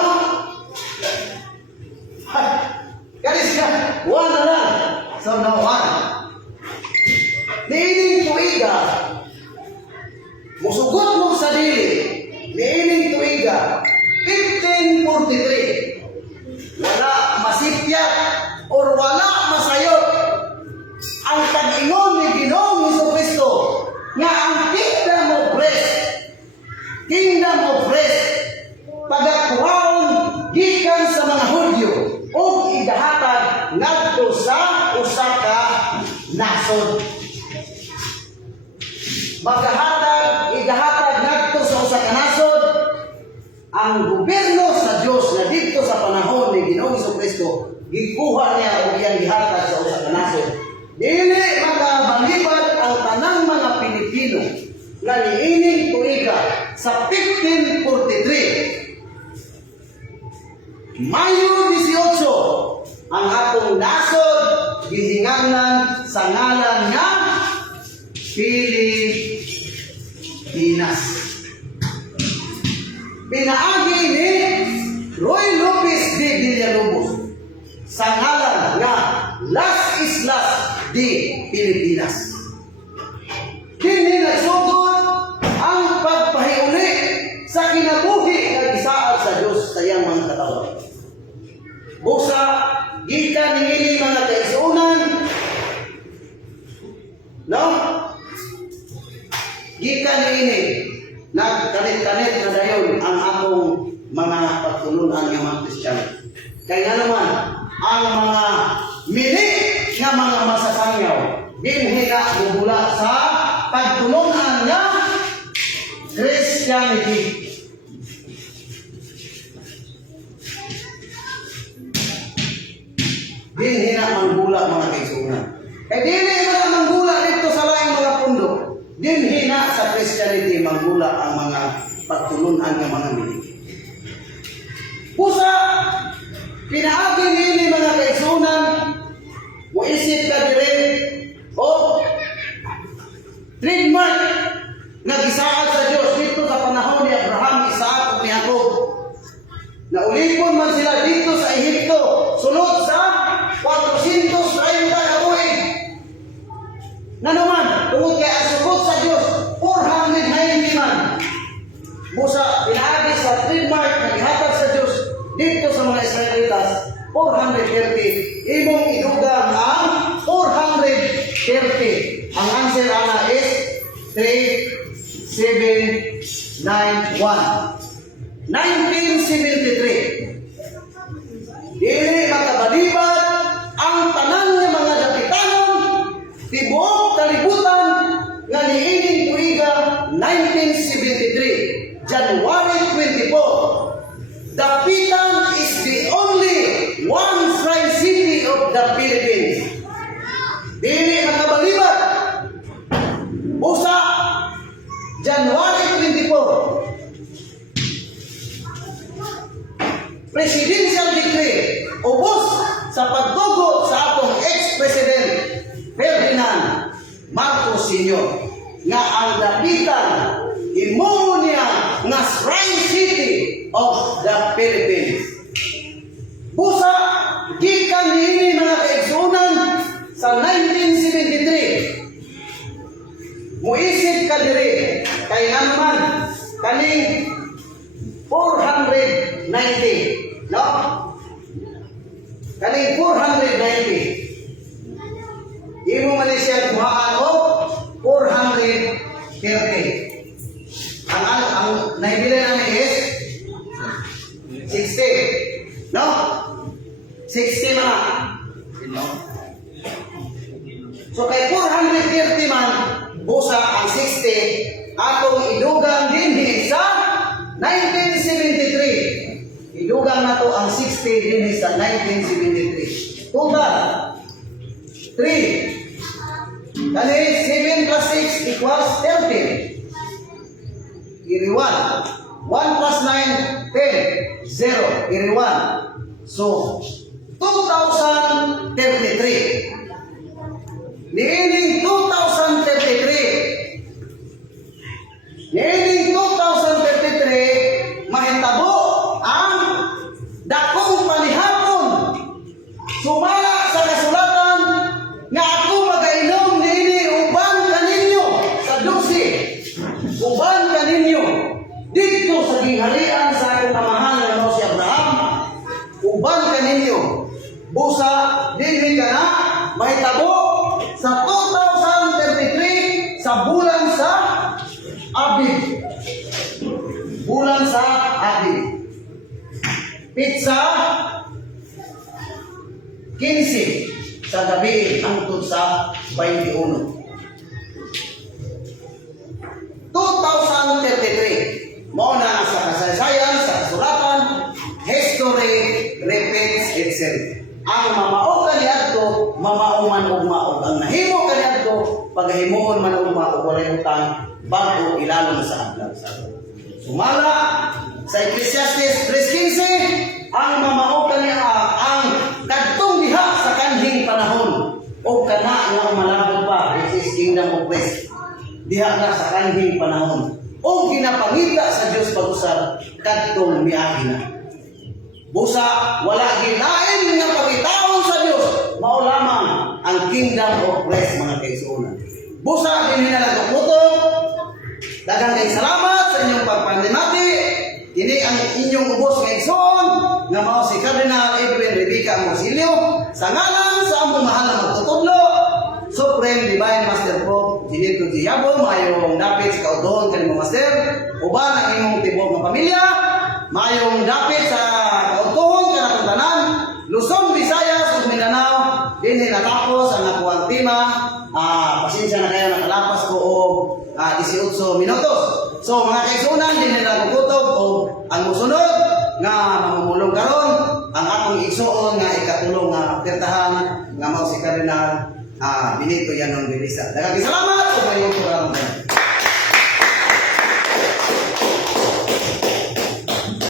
Kani siya 1 na lang. So now 1. Niining tuiga musugot mo sa dili. Niining tuiga 1543. Wala masipyat or wala masayot ang pag-ingon ni Ginoong Jesucristo nga ang kingdom of rest pagkakuhaon gikan sa mga Hudyo o idahatag ngadto sa usa ka nasod. Idahatag ngadto sa usa ka nasod ang gobyerno sa Dios na dito sa panahon ni Ginoong Jesucristo gikuha niya o iyang gihatag sa usa ka nasod. Dili makabalibad ang tanang mga Pilipino nga niining tuiga sa 1543. Mayo 18 ang atong nasod gihinganan sa ngalan nga Pilipinas. Pinaagi ni Roy Lopez de Villalobos sa ngalan nga Las Islas de Pilipinas. Kini nagsugod ang pagpahiuli sa kinabuhi nga gisaad sa Dios sa iyang mga katawan. Busa gikan niini mga kaisunan, no? Gikan niini nagkanit-kanit na dayon ang atong mga pagtulunan nga mga Kristiyano. Kaya naman ang mga mini nga mga masasangyaw dinhi na mula sa pagtulungan nga Christianity. Dinhi na manggula mga kaigsunan. Kaya dili na manggula dito sa laing mga pundo. Dinhi na sa Christianity manggula ang mga pagtulunan ng mga mili. Pusa, pinaagi nini mga kaigsunan, muisip ka dire, o trademark na gisaad sa Diyos dito sa panahon ni Abraham, Isaac at ni Jacob. Naulipon man sila dito sa Ehipto, sunod sa 430 na buhay. Na naman, tungkol kay ang sukot sa Diyos, 490 man. Busa, pinaagi sa trademark na ihatag sa Diyos dito sa mga Israelitas, 430. Imong idugang ang 430. Ang answer ana is 3791. 1973. Dili makabalibad ang tanan ng mga dapitanon tibuok kalibutan nga niining tuiga 1973, January 24. Dapitan is the only one shrine city of the Philippines. Dili makabalibad. Busa, January 24. Presidential decree ubos sa pagtugo sa atong ex-president Ferdinand Marcos Sr. nga ang dapitan imo niya nga shrine city of the Philippines. Busa, gikan niini mga kaigsunan sa 1973. Muisip ka diri kay naman kaning 490, no? Kaning 490. Imo man siya kuhaan o 430. Ang naibili namin is 60. No? 60 man. No? So kay 430 man, busa ang 60, atong idugang dinhi sa 1973. Idugang na to ang 60 dinhi sa 1973. Total 3. Kani 7 plus 6 equals 13. Iri 1. 1 plus 9, 10. 0. Iri 1. So, 2033. Niining 2033. Niining 2033, mahitabo ang dakong panihapon. Sumala sa kasulatan nga ako magainom niini uban kaninyo sa dusi. Uban kaninyo dito sa gingharian sa akong kamahal nga mo si Abraham. Uban kaninyo. Busa, dinhi ka na, mahitabo sa 2033 sa bulan sa Abib. Bulan sa Abib. Pizza 15 sa gabi hangtod sa 21. 2033. Mao na sa kasaysayan, sa kasulatan, history repeats itself. Ang mamaog kaniadto, mamauman ug maog. Ang nahimo kaniadto, paghimuon man ug maog walay utang bago ilalom sa adlaw sa sumala sa Ecclesiastes 3:15, ang mamaog kaniya ang kadtong diha sa kanhing panahon o kana nga malabot pa, which is kingdom of Christ. Diha na sa kanhing panahon o ginapangita sa Dios pag-usab kadtong miagi na. Busa, wala ginain nga pagitaon sa Diyos, mao lamang ang kingdom of Christ mga kaigsuonan. Busa, din na nagputok. Daghang kayong salamat sa inyong pagpandimati. Ini ang inyong ubos kaigsuon nga mao si Cardinal Edwin Rebeca Morcillo sa ngalan sa among mahal na magtutudlo, Supreme Divine Master Pope Ginito Giyabo, mayong dapit sa kaudon kanimo Master, uban ang imong tibok nga pamilya, mayong dapit sa kautuhon kanang tanan, Luzon, Visayas ug Mindanao. Dinhi natapos ang akuang tema. Pasensya na kayo nakalapas ko og 18 minutos. So mga kaigsunan, din nila kukutob o ang musunod nga mamumulong karon ang akong igsuon nga ikatulong nga pirtahan nga mao si Kardinal Benito Yanong Belisa. Daghang salamat ug maayong programang.